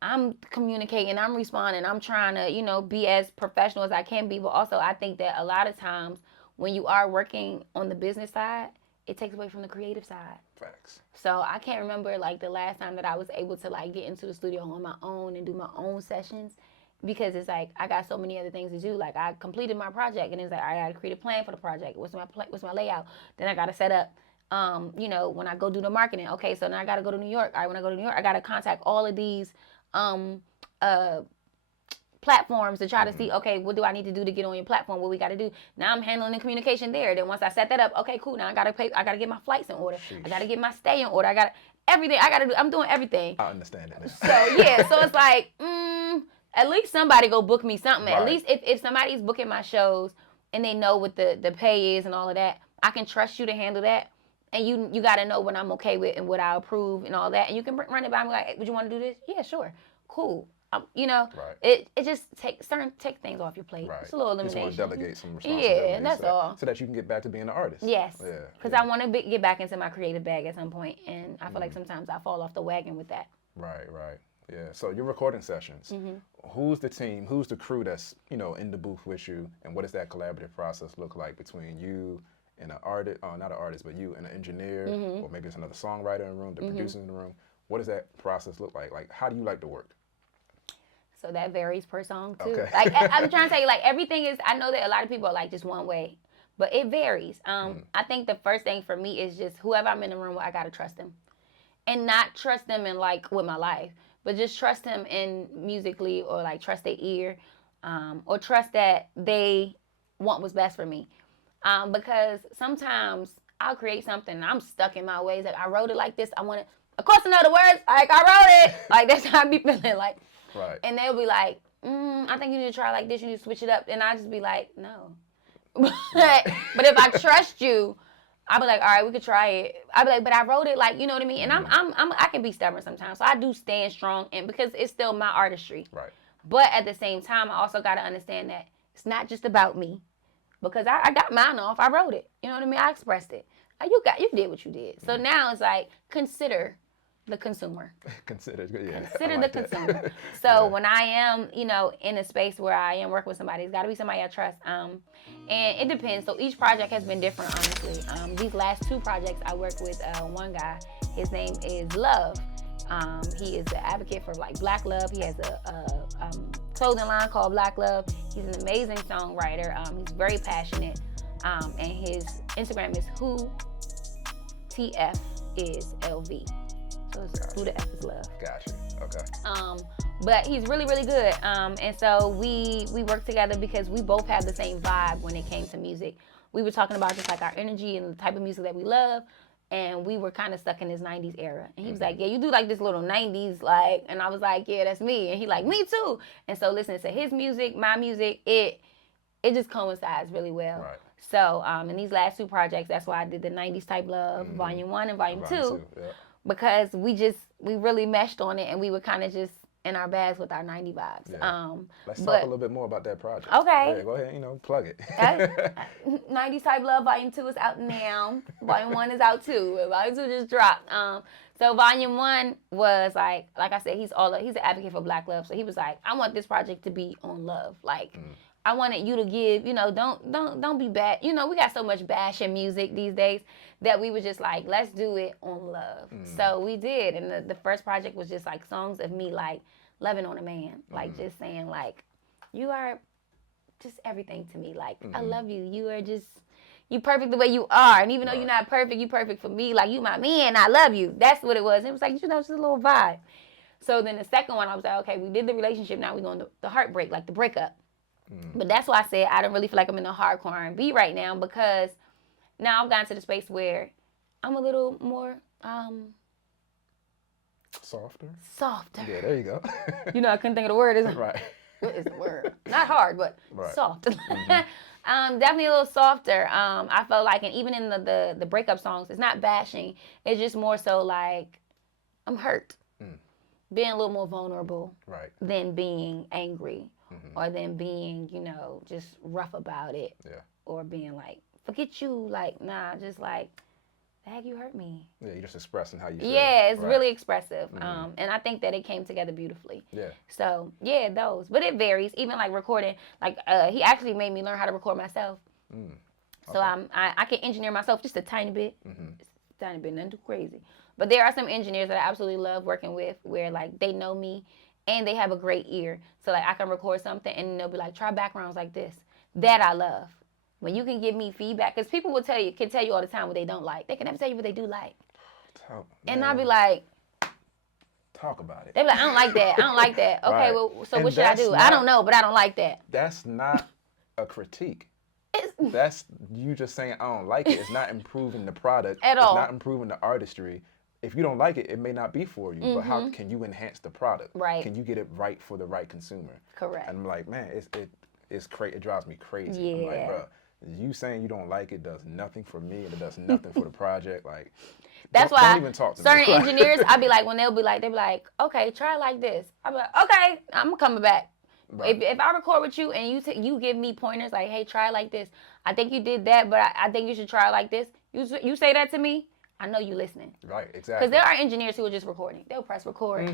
I'm communicating, I'm responding, I'm trying to, be as professional as I can be. But also, I think that a lot of times when you are working on the business side, it takes away from the creative side. Facts. So I can't remember like the last time that I was able to like get into the studio on my own and do my own sessions, because it's like I got so many other things to do. Like I completed my project and it's like I got to create a plan for the project. What's my layout? Then I got to set up. When I go do the marketing, okay, so now I got to go to New York. All right, when I go to New York, I got to contact all of these um, uh, platforms to try to see, okay, what do I need to do to get on your platform? What we got to do? Now I'm handling the communication there. Then once I set that up, okay, cool. Now I gotta pay. I gotta get my flights in order. Sheesh. I gotta get my stay in order. I got everything. I gotta do. I'm doing everything. I understand that now. So yeah, so it's like, at least somebody go book me something. Right. At least if somebody's booking my shows and they know what the pay is and all of that, I can trust you to handle that. And you got to know what I'm okay with and what I approve and all that. And you can run it by me like, hey, would you want to do this? Yeah, sure. Cool. Right. It just take things off your plate. Right. It's a little elimination. You just want to delegate some responsibilities. Yeah, that's all. So that you can get back to being an artist. Yes. Yeah. Because I want to get back into my creative bag at some point, and I feel like sometimes I fall off the wagon with that. Right. Yeah. So your recording sessions, who's the team, who's the crew that's, in the booth with you, and what does that collaborative process look like between you and an artist, not an artist, but you and an engineer, or maybe it's another songwriter in the room, the producer in the room. What does that process look like? Like, how do you like to work? So that varies per song too. Okay. Like I'm trying to tell you, like everything is. I know that a lot of people are like just one way, but it varies. I think the first thing for me is just whoever I'm in the room with, I gotta trust them, and not trust them in like with my life, but just trust them in musically, or like trust their ear, or trust that they want what's best for me. Because sometimes I'll create something and I'm stuck in my ways. Like I wrote it like this. I want it. Of course, I know the words. Like I wrote it. Like that's how I be feeling. Like. Right. And they'll be like, I think you need to try like this. You need to switch it up. And I just be like, no. But if I trust you, I'll be like, all right, we could try it. I'll be like, but I wrote it like, you know what I mean? And I can be stubborn sometimes. So I do stand strong, and because it's still my artistry. Right. But at the same time, I also got to understand that it's not just about me, because I got mine off. I wrote it. You know what I mean? I expressed it. You did what you did. So now it's like, consider the consumer. Consider the consumer. So when I am, in a space where I am working with somebody, it's got to be somebody I trust. And it depends. So each project has been different, honestly. These last two projects, I worked with one guy. His name is Love. He is the advocate for like Black Love. He has a clothing line called Black Love. He's an amazing songwriter. He's very passionate. And his Instagram is who TF is LV. So it's who the F is love. Gotcha. Okay. But he's really, really good. And so we work together because we both have the same vibe when it came to music. We were talking about just like our energy and the type of music that we love. And we were kind of stuck in this 90s era. And he was like, yeah, you do like this little 90s, like, and I was like, yeah, that's me. And he like, me too. And so listening to his music, my music, it just coincides really well. Right. So in these last two projects, that's why I did the 90s type love, Volume 1 and Volume 2. Yeah. Because we really meshed on it, and we were kind of just in our bags with our 90 vibes. Yeah. Let's talk a little bit more about that project. Okay. Yeah, go ahead, plug it. 90s Type Love Volume 2 is out now. Volume 1 is out too. Volume 2 just dropped. So Volume 1 was like I said, he's an advocate for Black love. So he was like, I want this project to be on love. Like, I wanted you to give, don't be bad. We got so much bashing music these days that we were just like, let's do it on love. So we did. And the first project was just like songs of me like loving on a man. Like just saying like, you are just everything to me. Like, I love you. You are just, you perfect the way you are. And even though you're not perfect, you perfect for me. Like, you my man. I love you. That's what it was. It was like, just a little vibe. So then the second one, I was like, okay, we did the relationship. Now we're going to the heartbreak, like the breakup. But that's why I said I don't really feel like I'm in a hardcore R&B right now, because now I've gotten to the space where I'm a little more softer. Yeah, there you go. I couldn't think of the word. Right. What is the word? Not hard, but soft. Definitely a little softer. I felt like, and even in the breakup songs, it's not bashing. It's just more so like I'm hurt. Being a little more vulnerable than being angry. Or then being, just rough about it. Yeah. Or being like, forget you. Like, nah, just like, Dag, you hurt me. Yeah, you're just expressing how you feel. Yeah, it's really expressive. And I think that it came together beautifully. Yeah. So, yeah, those. But it varies. Even like recording, like he actually made me learn how to record myself. Okay. So I can engineer myself just a tiny bit. Just a tiny bit, nothing too crazy. But there are some engineers that I absolutely love working with where like they know me and they have a great ear. So like I can record something and they'll be like, try backgrounds like this. That I love. When you can give me feedback, because people will can tell you all the time what they don't like. They can never tell you what they do like. And I'll be like, talk about it. They'll be like, I don't like that. I don't like that. Okay, right. Well, so what should I do? I don't know, but I don't like that. That's not a critique. That's you just saying I don't like it. It's not improving the product. At all. It's not improving the artistry. If you don't like it, it may not be for you. But how can you enhance the product? Right. Can you get it right for the right consumer? Correct. And I'm like, man, it drives me crazy. Yeah. I'm like, bro, you saying you don't like it does nothing for me, and it does nothing for the project. Like, that's why don't even talk to certain me. engineers, I'll be like, when they'll be like, okay, try it like this. I'll be like, okay, I'm coming back. Right. If I record with you and you give me pointers like, hey, try it like this. I think you did that, but I think you should try it like this. You say that to me, I know you listening. Right, exactly. Because there are engineers who are just recording. They'll press record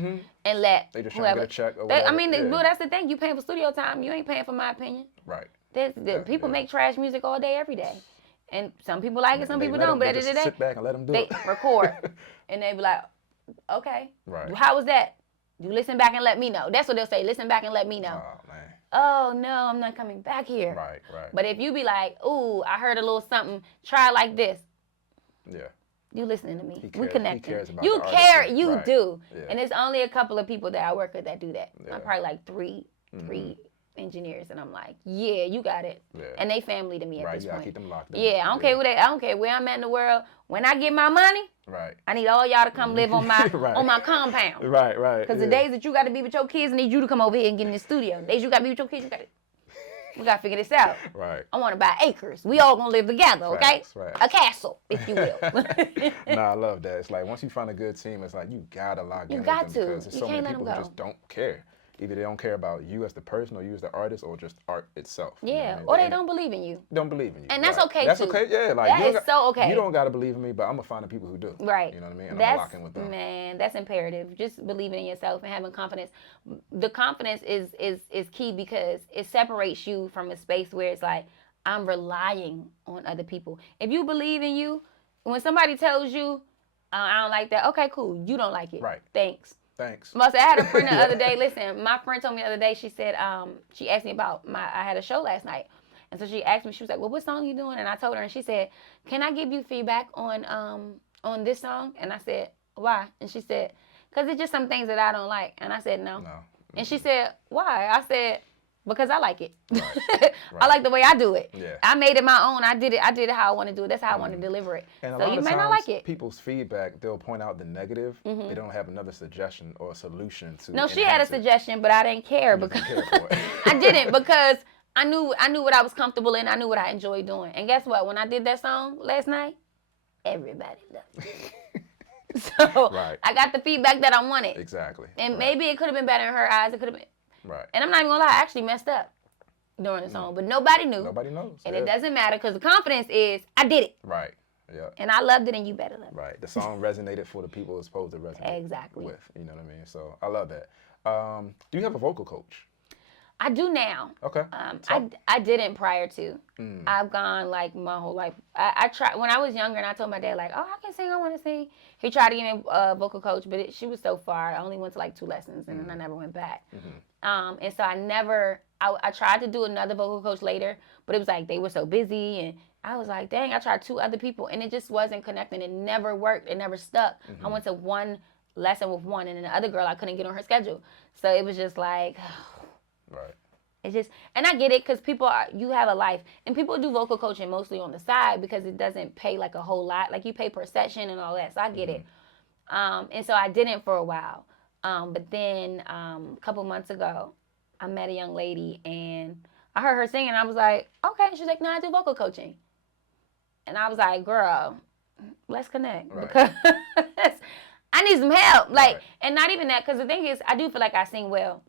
and let they just trying to get a check or whatever. Well, that's the thing. You paying for studio time. You ain't paying for my opinion. Right. People make trash music all day, every day. And some people like it, some people don't. But at the end of the day, sit back and let them do it. They record. And they be like, okay. Right. How was that? You listen back and let me know. That's what they'll say. Listen back and let me know. Oh, man. Oh, no, I'm not coming back here. Right. But if you be like, ooh, I heard a little something, try it like this. Yeah. You listening to me. We connecting. He cares about you the care, artistry. you right. do. Yeah. And it's only a couple of people that I work with that do that. Yeah. I'm probably like three engineers, and I'm like, yeah, you got it. Yeah. And they family to me at this point. Right, point. Keep them locked in. Yeah, I don't care I don't care where I'm at in the world. When I get my money, right, I need all y'all to come live on my on my compound. Right. Because the days that you got to be with your kids, I need you to come over here and get in the studio. The days you got to be with your kids, we got to figure this out. Right. I want to buy acres. We all going to live together, okay? Right. A castle, if you will. Nah, I love that. It's like once you find a good team, it's like you got to lock in. You got to. Because there's so many people who just don't care. Either they don't care about you as the person or you as the artist or just art itself. Yeah, you know what I mean? or they don't believe in you. Don't believe in you. And that's okay, that's too. That's okay, yeah. Like, that is so okay. You don't got to believe in me, but I'm going to find the people who do. Right. You know what I mean? And I'm locking with them. Man, that's imperative. Just believing in yourself and having confidence. The confidence is key because it separates you from a space where it's like, I'm relying on other people. If you believe in you, when somebody tells you, I don't like that, okay, cool. You don't like it. Right. Thanks. I had a friend the other day. Listen, my friend told me the other day. She said, she asked me about I had a show last night, and so she asked me. She was like, "Well, what song are you doing?" And I told her, and she said, "Can I give you feedback on this song?" And I said, "Why?" And she said, "Cause it's just some things that I don't like." And I said, "No." And she said, "Why?" I said, because I like it. Right. I like the way I do it. Yeah. I made it my own. I did it how I want to do it. That's how I want to deliver it. And so you may not like it. People's feedback, they'll point out the negative. They don't have another suggestion or a solution to. No, she had a suggestion, but I didn't care because I didn't because I knew what I was comfortable in. I knew what I enjoyed doing. And guess what? When I did that song last night, everybody loved it. So I got the feedback that I wanted. Exactly. And maybe it could have been better in her eyes. It could have been. Right. And I'm not even gonna lie, I actually messed up during the song, but nobody knew. Nobody knows. And it doesn't matter because the confidence is I did it. Right. Yeah. And I loved it, and you better love it. Right. The song resonated for the people it's supposed to resonate with. You know what I mean? So I love that. Do you have a vocal coach? I do now. Okay. I didn't prior to. I've gone like my whole life. I tried when I was younger, and I told my dad like, "Oh, I can sing. I want to sing." He tried to give me a vocal coach, but she was so far. I only went to like 2 lessons, and then I never went back. And so I tried to do another vocal coach later, but it was like they were so busy, and I was like, dang, I tried 2 other people, and it just wasn't connecting. It never worked. It never stuck. I went to 1 lesson with one, and then the other girl I couldn't get on her schedule. So it was just like, right. It's just, and I get it because you have a life, and people do vocal coaching mostly on the side because it doesn't pay like a whole lot. Like you pay per session and all that, so I get it. And so I didn't for a while. But then a couple months ago, I met a young lady, and I heard her singing, and I was like, okay. She's like, no, I do vocal coaching. And I was like, girl, let's connect because I need some help. Like, and not even that, because the thing is, I do feel like I sing well.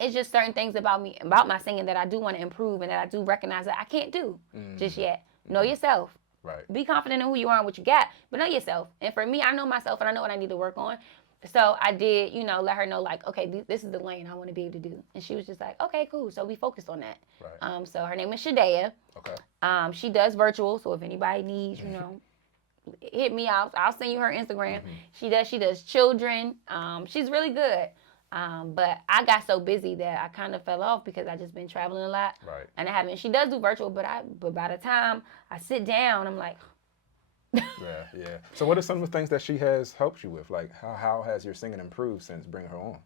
It's just certain things about me, about my singing that I do want to improve and that I do recognize that I can't do just yet. Know yourself. Right. Be confident in who you are and what you got, but know yourself. And for me, I know myself and I know what I need to work on. So I did, let her know, like, okay, this is the lane I want to be able to do. And she was just like, okay, cool. So we focused on that. Right. So her name is Shadea. Okay. She does virtual. So if anybody needs, hit me out. I'll send you her Instagram. She does children. She's really good. But I got so busy that I kind of fell off because I just been traveling a lot. Right. And I haven't. She does do virtual, but by the time I sit down, I'm like, yeah. So what are some of the things that she has helped you with? Like how has your singing improved since bringing her on?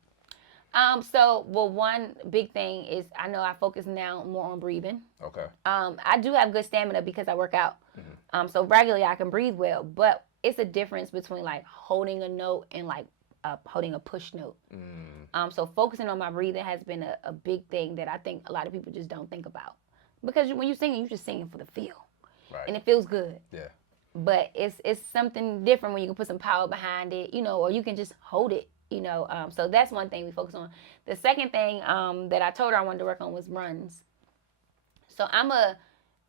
One big thing is I know I focus now more on breathing. Okay. I do have good stamina because I work out. So regularly I can breathe well, but it's a difference between like holding a note and like holding a push note. So focusing on my breathing has been a big thing that I think a lot of people just don't think about. Because when you're singing, you're just singing for the feel. Right. And it feels good. Yeah. But it's something different when you can put some power behind it, or you can just hold it, So that's one thing we focus on. The second thing that I told her I wanted to work on was runs. So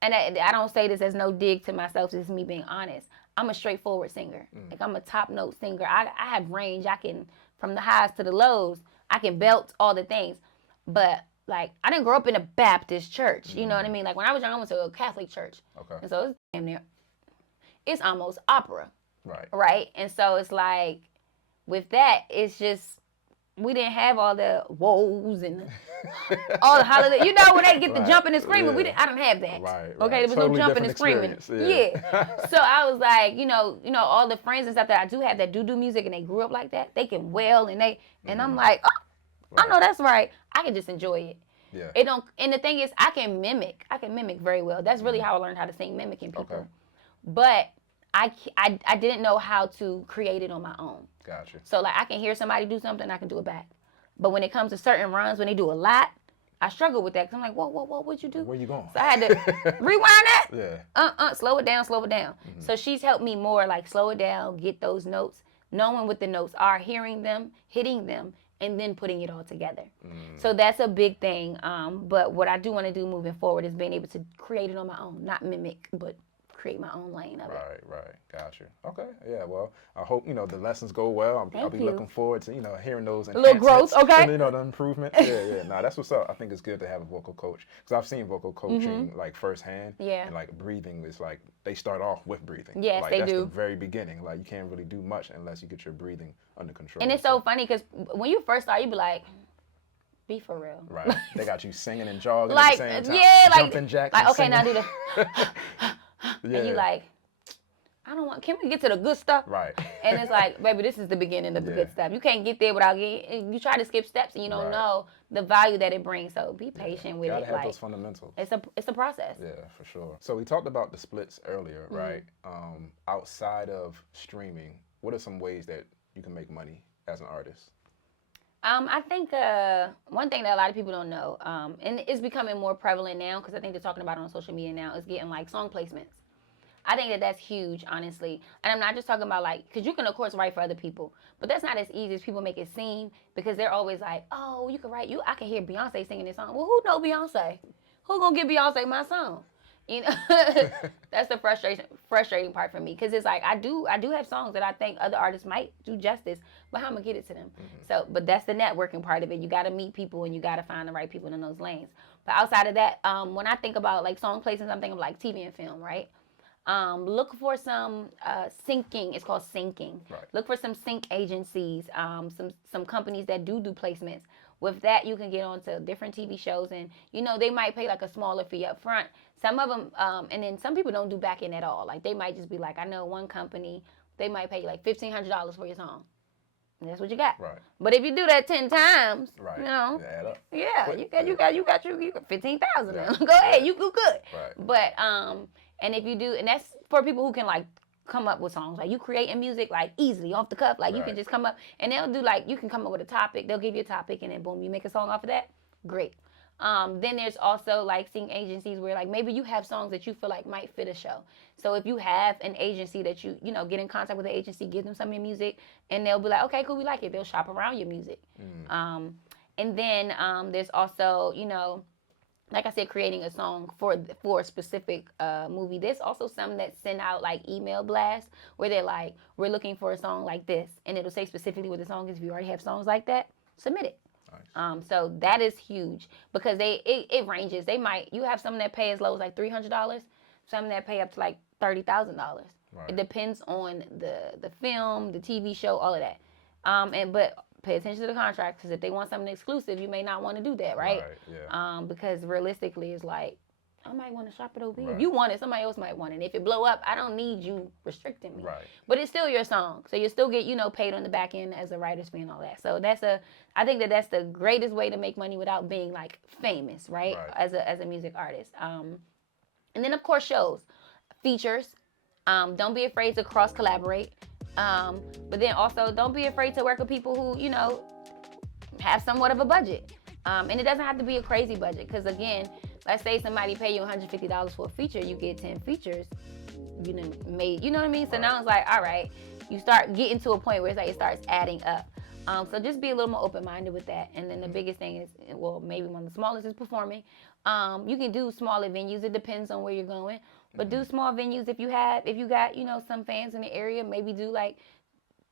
and I don't say this as no dig to myself, this is me being honest. I'm a straightforward singer. Like I'm a top note singer. I have range. I can, from the highs to the lows, I can belt all the things. But like I didn't grow up in a Baptist church. You know what I mean? Like when I was young, I went to a Catholic church. Okay. And so it's damn near, it's almost opera. Right. Right? And so it's like, with that, it's just, we didn't have all the woes and all the holiday. When they get the jumping and screaming, I didn't have that. Right. Okay, there was no jumping and screaming. Yeah. So I was like, all the friends and stuff that I do have that do music and they grew up like that, they can wail and I'm like, oh, I know that's right. I can just enjoy it. Yeah. And the thing is, I can mimic very well. That's really how I learned how to sing, mimicking people. Okay. But I didn't know how to create it on my own. Gotcha. So like I can hear somebody do something, I can do it back. But when it comes to certain runs, when they do a lot, I struggle with that because I'm like, what'd you do? Where you going? So I had to rewind that. Yeah. Slow it down. So she's helped me more like slow it down, get those notes, knowing what the notes are, hearing them, hitting them, and then putting it all together. So that's a big thing. But what I do want to do moving forward is being able to create it on my own, not mimic, but create my own lane of it. Right. Gotcha. Okay. Yeah. Well, I hope the lessons go well. I'll be looking forward to hearing those. A little growth, okay? And, the improvement. Yeah. Nah, that's what's up. I think it's good to have a vocal coach because I've seen vocal coaching like firsthand. Yeah. And like breathing is like they start off with breathing. Yes, like, they that's do. The very beginning. Like you can't really do much unless you get your breathing under control. And it's so funny because when you first start, you be like, be for real. Right. They got you singing and jogging like, at the same time. Yeah, jumping jacks. Like, okay, singing. now do the. And you like, can we get to the good stuff? Right. And it's like, baby, this is the beginning of the good stuff. You can't get there without you try to skip steps and you don't know the value that it brings. So be patient with it. You gotta have those fundamentals. It's a process. Yeah, for sure. So we talked about the splits earlier, right? Outside of streaming, what are some ways that you can make money as an artist? I think one thing that a lot of people don't know, and it's becoming more prevalent now because I think they're talking about it on social media now, is getting like song placements. I think that that's huge, honestly. And I'm not just talking about like, because you can, of course, write for other people, but that's not as easy as people make it seem because they're always like, oh, you can write, I can hear Beyonce singing this song. Well, who know Beyonce? Who gonna give Beyonce my song? That's the frustrating part for me because it's like I do have songs that I think other artists might do justice, but how am I gonna get it to them? So, but that's the networking part of it. You got to meet people and you got to find the right people in those lanes. But outside of that, when I think about like song placements, I'm thinking of like TV and film, right? Look for some syncing. It's called syncing. Right. Look for some sync agencies, some companies that do placements. With that, you can get onto different TV shows, and they might pay like a smaller fee up front. Some of them, and then some people don't do back end at all. Like they might just be like, I know one company, they might pay you like $1,500 for your song. And that's what you got. Right. But if you do that 10 times, right. Add up. Yeah, Quick. you got 15,000. Yeah. Go ahead, you good. Right. But and if you do, and that's for people who can like come up with songs, like you creating music like easily off the cuff, like you can just come up and they'll do like, you can come up with a topic, they'll give you a topic and then boom, you make a song off of that. Great. Then there's also like sync agencies where like maybe you have songs that you feel like might fit a show. So if you have an agency that you get in contact with the agency, give them some of your music and they'll be like, okay, cool, we like it. They'll shop around your music. And then there's also, like I said, creating a song for a specific movie. There's also some that send out like email blasts where they're like, we're looking for a song like this, and it'll say specifically what the song is. If you already have songs like that, submit it. Nice. So that is huge because it ranges. They might you have some that pay as low as like $300, some that pay up to like $30,000. Right. It depends on the film, the TV show, all of that. But pay attention to the contract because if they want something exclusive, you may not want to do that, right? Yeah. Because realistically, it's like I might want to shop it over here. Right. If you want it, somebody else might want it. And if it blow up, I don't need you restricting me. Right. But it's still your song, so you still get paid on the back end as a writer's fee and all that. So I think that's the greatest way to make money without being like famous, right? As a music artist. And then of course shows, features. Don't be afraid to cross collaborate. But then also don't be afraid to work with people who have somewhat of a budget. And it doesn't have to be a crazy budget because again, let's say somebody pay you $150 for a feature, you get 10 features, you know what I mean? So now it's like, all right, you start getting to a point where it's like it starts adding up. So just be a little more open-minded with that. And then the biggest thing is, well, maybe one of the smallest is performing. You can do smaller venues. It depends on where you're going. But do small venues if you got, some fans in the area, maybe do like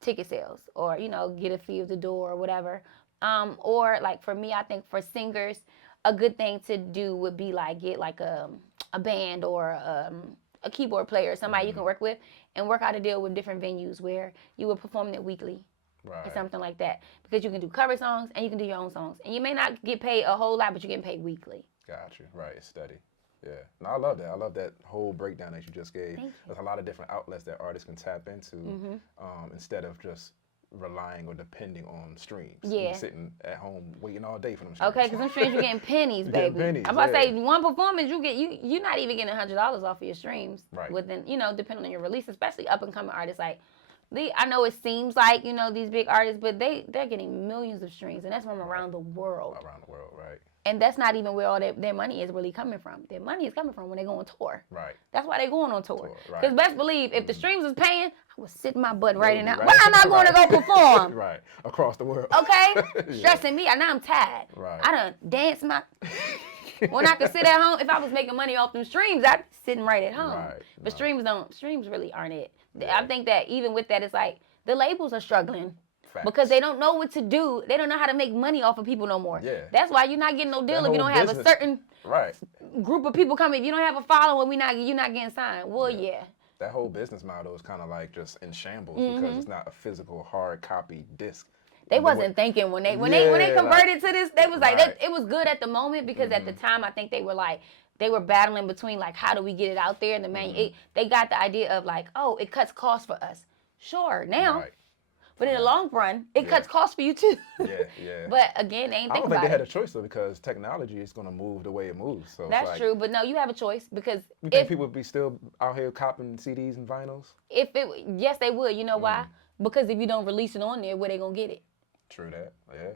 ticket sales or, get a fee of the door or whatever. Or like for me, I think for singers, a good thing to do would be like get like a band or a keyboard player, somebody you can work with, and work out a deal with different venues where you would perform it weekly. Or something like that. Because you can do cover songs and you can do your own songs. And you may not get paid a whole lot, but you're getting paid weekly. Got you. Right. Steady. Yeah. No, I love that. I love that whole breakdown that you just gave. There's a lot of different outlets that artists can tap into instead of just relying or depending on streams. Yeah. You're sitting at home waiting all day for them streams. Okay, because them streams you're getting pennies, baby. Pennies, I'm about to say one performance you're not even getting $100 off of your streams. Right. Within, depending on your release, especially up and coming artists like I know it seems like, these big artists, but they're getting millions of streams, and that's from around the world. Around the world, right. And that's not even where all their money is really coming from. Their money is coming from when they go on tour. Right. That's why they going on tour. Right. Because best believe, if the streams was paying, I would sit my butt right in there. Why am I going to go perform? Right. Across the world. Okay? Stressing me. Now I'm tired. Right. I done danced my... When I could sit at home, if I was making money off them streams, I'd be sitting right at home. Right. But streams really aren't it. Yeah. I think that even with that, it's like the labels are struggling. Facts. Because they don't know what to do. They don't know how to make money off of people no more. Yeah. That's why you're not getting no deal if you don't have a certain group of people coming. If you don't have a following, you're not getting signed. Well, yeah. That whole business model is kind of like just in shambles because it's not a physical hard copy disc. They wasn't thinking when they converted to this. They was like it was good at the moment because at the time I think they were battling between like how do we get it out there and the they got the idea of like, oh, it cuts costs for us. Sure, now. Right. But in the long run, it cuts costs for you too. Yeah. But again, they ain't think about it. I don't think they had a choice though because technology is going to move the way it moves. So that's true, but no, you have a choice because you think people would be still out here copping CDs and vinyls? Yes, they would. You know why? Because if you don't release it on there, where they gonna get it? True that. Yeah.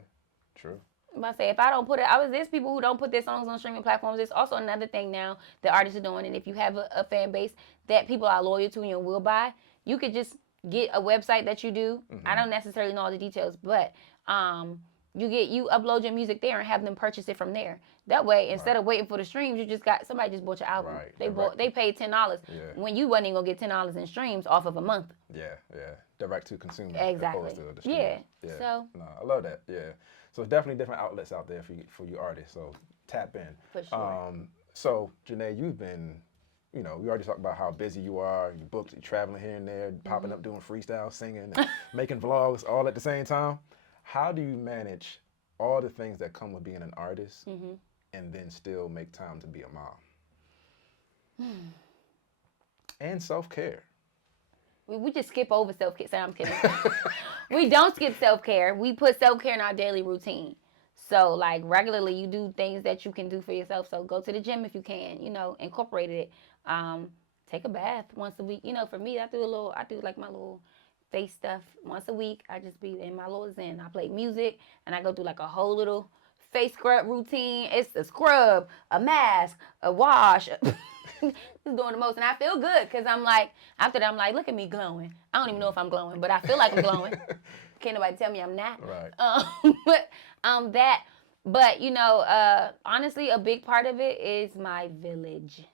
True. I say if I don't put it, there's people who don't put their songs on streaming platforms. There's also another thing now that artists are doing, and if you have a fan base that people are loyal to and will buy, you could just get a website that you do. I don't necessarily know all the details, but you upload your music there and have them purchase it from there. That way, instead of waiting for the streams, somebody just bought your album. Right. They paid $10 when you wasn't even gonna get $10 in streams off of a month. Yeah. Direct to consumer. Exactly. Yeah. So no, I love that. Yeah. So it's definitely different outlets out there for you artists. So tap in. For sure. So Janae, you've been, we already talked about how busy you are. You booked, you're traveling here and there, popping up, doing freestyle, singing, and making vlogs all at the same time. How do you manage all the things that come with being an artist and then still make time to be a mom? And self-care. We just skip over self-care. Sorry, I'm kidding. We don't skip self-care. We put self-care in our daily routine. So, like, regularly you do things that you can do for yourself. So, go to the gym if you can, incorporate it. Take a bath once a week. For me, I do like my little face stuff once a week. I just be in my little zen. I play music, and I go through, like, a whole little face scrub routine. It's a scrub, a mask, a wash. Just doing the most, and I feel good because I'm like, after that, I'm like, look at me glowing. I don't even know if I'm glowing, but I feel like I'm glowing. Can't nobody tell me I'm not. Right. But that But honestly, a big part of it is my village.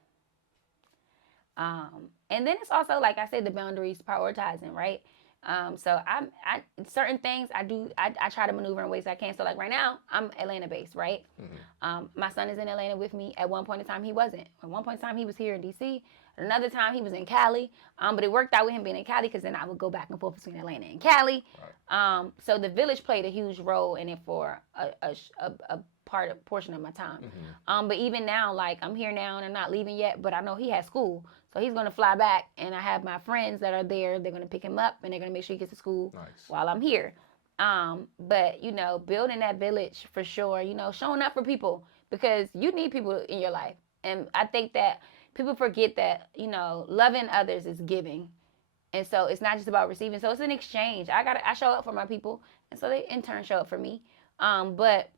And then it's also, like I said, the boundaries, prioritizing, right? So I certain things I do. I try to maneuver in ways I can. So like right now, I'm Atlanta based, right? My son is in Atlanta with me. At one point in time, he wasn't. At one point in time, he was here in DC. Another time, he was in Cali. But it worked out with him being in Cali because then I would go back and forth between Atlanta and Cali. Right. So the village played a huge role in it for a portion of my time. But even now, like I'm here now and I'm not leaving yet, but I know he has school, so he's gonna fly back, and I have my friends that are there. They're gonna pick him up and they're gonna make sure he gets to school while I'm here. But building that village for sure. Showing up for people because you need people in your life, and I think that people forget that loving others is giving. And so it's not just about receiving. So it's an exchange. I show up for my people, and so they in turn show up for me. But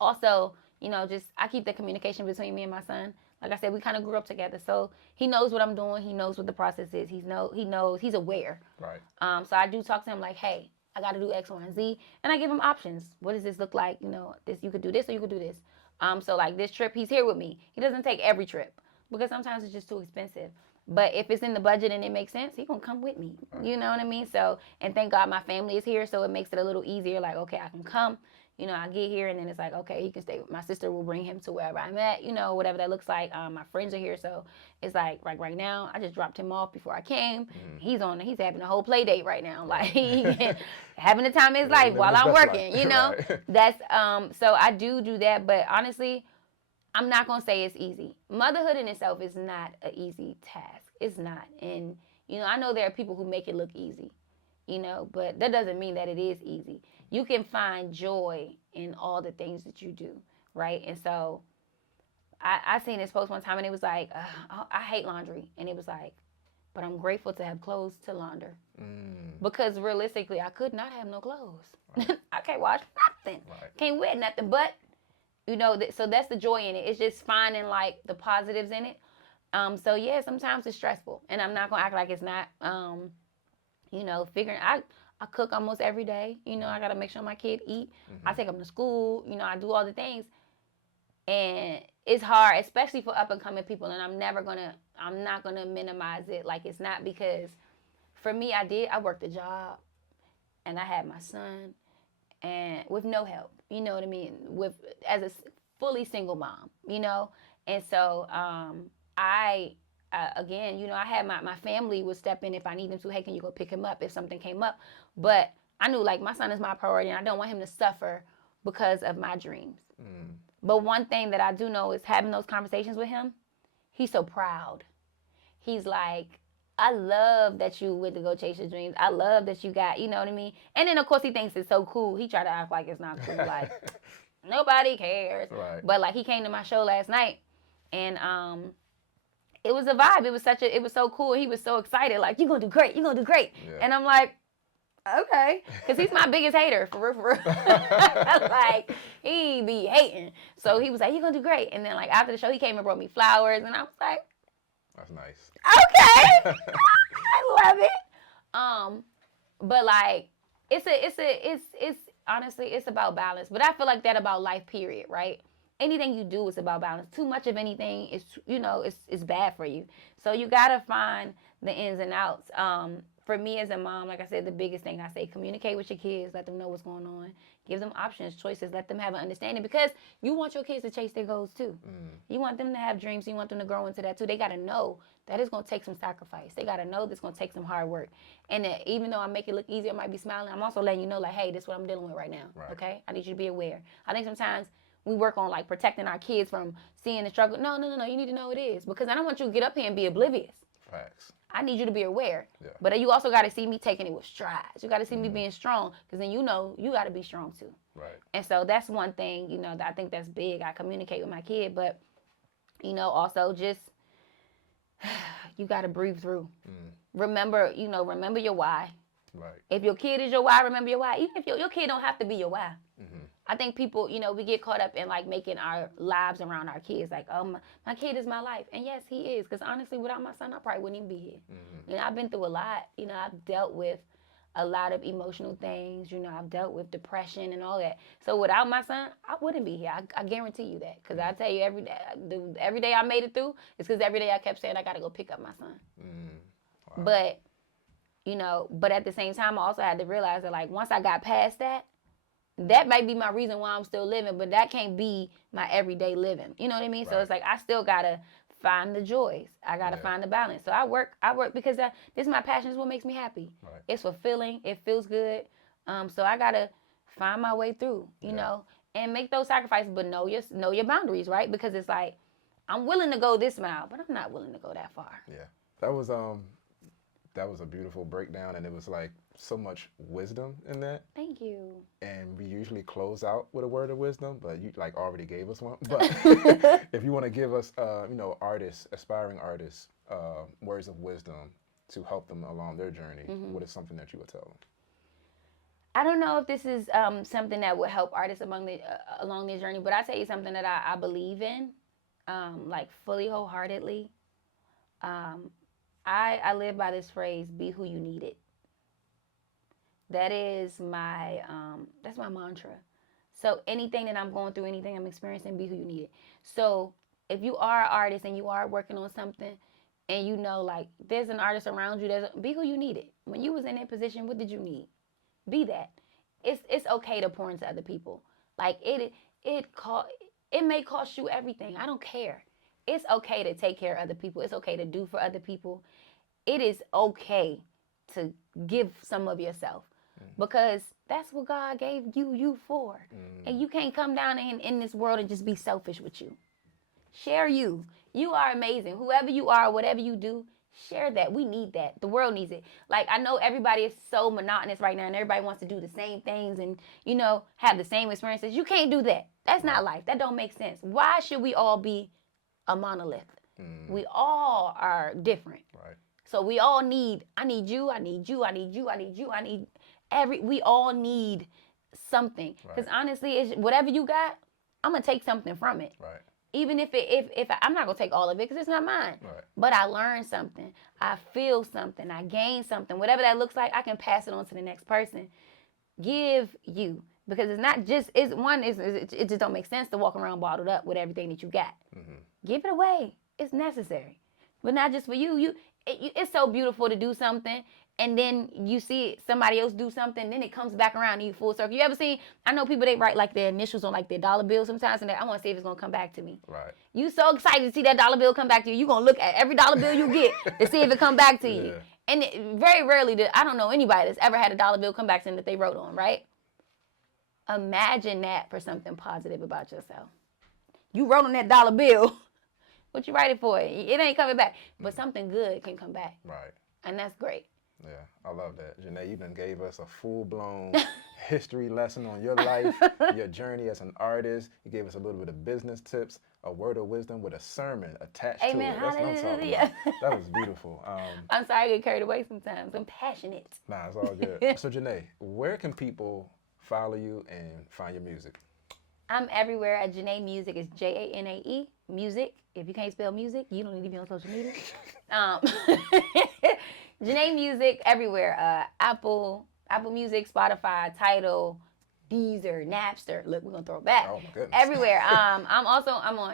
also, just I keep the communication between me and my son. Like I said, we kind of grew up together, so he knows what I'm doing. He knows what the process is. He knows. He's aware. Right. So I do talk to him like, hey, I got to do X, Y, and Z, and I give him options. What does this look like? This you could do this or you could do this. So like this trip, he's here with me. He doesn't take every trip because sometimes it's just too expensive. But if it's in the budget and it makes sense, he gonna come with me. Right. You know what I mean? So, and thank God my family is here, so it makes it a little easier. Like, okay, I can come. I get here and then it's like, okay, he can stay. My sister will bring him to wherever I'm at. Whatever that looks like. My friends are here, so it's like right now, I just dropped him off before I came. He's having a whole play date right now, like having the time of his life while I'm working. Right. That's So I do that, but honestly, I'm not gonna say it's easy. Motherhood in itself is not an easy task. It's not. And I know there are people who make it look easy, but that doesn't mean that it is easy. You can find joy in all the things that you do, right? And so I seen this post one time and it was like, I hate laundry. And it was like, but I'm grateful to have clothes to launder. Because realistically, I could not have no clothes. Right. I can't wash nothing. Right. Can't wear nothing. But so that's the joy in it. It's just finding like the positives in it. So yeah, sometimes it's stressful, and I'm not gonna act like it's not. Figuring I cook almost every day. I gotta make sure my kid eat. I take them to school. I do all the things, and it's hard, especially for up and coming people. And I'm not gonna minimize it. Like it's not because, for me, I worked a job, and I had my son, and with no help. You know what I mean? As a fully single mom, and so again, I had my family would step in if I need them to. Hey, can you go pick him up if something came up? But I knew like my son is my priority, and I don't want him to suffer because of my dreams. But one thing that I do know is having those conversations with him. He's so proud. He's like, I love that you went to go chase your dreams. I love that you got, you know what I mean? And then, of course, he thinks it's so cool. He tried to act like it's not cool. Like, nobody cares. Right. But, like, he came to my show last night, and it was a vibe. It was so cool. He was so excited. Like, you're going to do great. You're going to do great. Yeah. And I'm like, okay. Because he's my biggest hater, for real. Like, he be hating. So he was like, you're going to do great. And then, like, after the show, he came and brought me flowers. And I was like, That's nice. okay. I love it. But like it's honestly it's about balance. But I feel like that about life, period, right? Anything you do is about balance. Too much of anything is it's bad for you. So you gotta find the ins and outs. For me as a mom, like I said, the biggest thing I say, communicate with your kids, let them know what's going on, give them options, choices, let them have an understanding, because you want your kids to chase their goals too. You want them to have dreams, you want them to grow into that too. They got to know that it's going to take some sacrifice. They got to know that it's going to take some hard work. And that even though I make it look easier, I might be smiling, I'm also letting you know, like, hey, this is what I'm dealing with right now, okay? I need you to be aware. I think sometimes we work on, like, protecting our kids from seeing the struggle. No, you need to know it is, because I don't want you to get up here and be oblivious. Facts. I need you to be aware. Yeah. But you also got to see me taking it with strides. You got to see me being strong, because then you got to be strong too. Right. And so that's one thing, that I think that's big. I communicate with my kid, but, also just you got to breathe through. Remember your why. Right. If your kid is your why, remember your why. Even if your kid don't have to be your why. I think people, we get caught up in like making our lives around our kids. Like, oh, my kid is my life. And yes, he is. Because honestly, without my son, I probably wouldn't even be here. I've been through a lot. I've dealt with a lot of emotional things. You know, I've dealt with depression and all that. So without my son, I wouldn't be here. I guarantee you that. Because I tell you, every day I made it through, it's because every day I kept saying, I got to go pick up my son. Wow. But, you know, but at the same time, I also had to realize that, like, once I got past that, that might be my reason why I'm still living, but that can't be my everyday living. You know what I mean? Right. So it's like I still gotta find the joys. I gotta find the balance. So I work because this is my passion. This is what makes me happy. Right. It's fulfilling. It feels good. So I gotta find my way through. You know, and make those sacrifices, but know your boundaries, right? Because it's like I'm willing to go this mile, but I'm not willing to go that far. Yeah, that was a beautiful breakdown, and it was like so much wisdom in that. Thank you. And we usually close out with a word of wisdom, but you like already gave us one. But if you want to give us, you know, aspiring artists, words of wisdom to help them along their journey, what is something that you would tell them? I don't know if this is something that would help artists along their journey, but I tell you something that I believe in, like fully wholeheartedly. I live by this phrase: "Be who you need it." That is that's my mantra. So anything that I'm going through, anything I'm experiencing, be who you need it. So if you are an artist and you are working on something, and you know, like, there's an artist around you, be who you need it. When you was in that position, what did you need? Be that. It's okay to pour into other people. Like it may cost you everything. I don't care. It's okay to take care of other people. It's okay to do for other people. It is okay to give some of yourself, because that's what God gave you for. And you can't come down in this world and just be selfish with you. Share you. You are amazing. Whoever you are, whatever you do, share that. We need that. The world needs it. Like, I know everybody is so monotonous right now, and everybody wants to do the same things and, you know, have the same experiences. You can't do that. That's not life. That don't make sense. Why should we all be a monolith? We all are different. Right. So we all I need you, I need you, I need you, I need you, I need we all need something. Because honestly, it's whatever you got, I'm going to take something from it. Right. Even if I'm not going to take all of it because it's not mine. Right. But I learned something. I feel something. I gain something. Whatever that looks like, I can pass it on to the next person. Give you. Because it's not just, it just don't make sense to walk around bottled up with everything that you got. Give it away. It's necessary. But not just for you. It's so beautiful to do something, and then you see somebody else do something, then it comes back around to you full circle. You ever seen, I know people, they write like their initials on like their dollar bill sometimes, and I want to see if it's going to come back to me. Right. You so excited to see that dollar bill come back to you. You're going to look at every dollar bill you get to see if it come back to you. And very rarely, I don't know anybody that's ever had a dollar bill come back to them that they wrote on, right? Imagine that for something positive about yourself. You wrote on that dollar bill. What you write it for? It ain't coming back. But something good can come back. Right. And that's great. Yeah, I love that. Janae, you done gave us a full-blown history lesson on your life, your journey as an artist. You gave us a little bit of business tips, a word of wisdom with a sermon attached to it. That's what I'm talking about. That was beautiful. I'm sorry I get carried away sometimes. I'm passionate. Nah, it's all good. So, Janae, where can people follow you and find your music? I'm everywhere at Janae Music. It's Janae Music. If you can't spell music, you don't need to be on social media. Janae Music everywhere. Apple Music, Spotify, Tidal, Deezer, Napster. Look, we're gonna throw it back. Oh my goodness. Everywhere. I'm on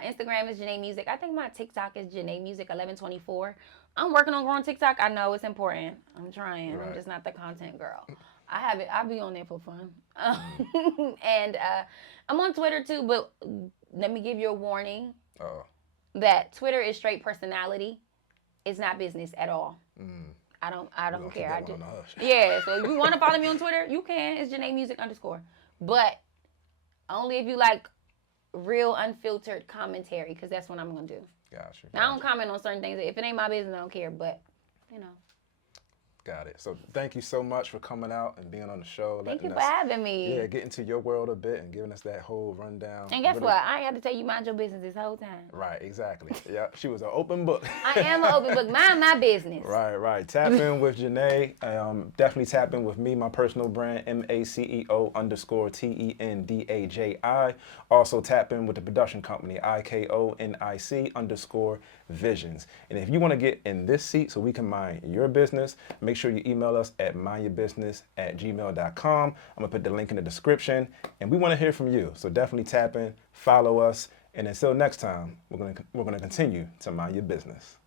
Instagram as Janae Music. I think my TikTok is Janae Music 1124. I'm working on growing TikTok. I know it's important. I'm trying. Right. I'm just not the content girl. I'll be on there for fun. And I'm on Twitter too, but let me give you a warning. That Twitter is straight personality. It's not business at all. I don't care. I do. Yeah, so if you want to follow me on Twitter, you can. It's Janae Music _ But only if you like real unfiltered commentary, because that's what I'm going to do. Gotcha. Now, I don't comment on certain things. If it ain't my business, I don't care. But, you know. Got it. So thank you so much for coming out and being on the show. Thank you for having me. Yeah, get into your world a bit and giving us that whole rundown. And guess what? I ain't had to tell you mind your business this whole time. Right, exactly. Yeah, she was an open book. I am an open book. Mind my business. Right. Tap in with Janae. Definitely tap in with me, my personal brand, MACEO_TENDAJI. Also tap in with the production company, IKONIC_Visions. And if you want to get in this seat so we can mind your business, make sure sure you email us at mindyourbusiness@gmail.com. I'm going to put the link in the description. And we want to hear from you. So definitely tap in, follow us. And until next time, we're going to continue to mind your business.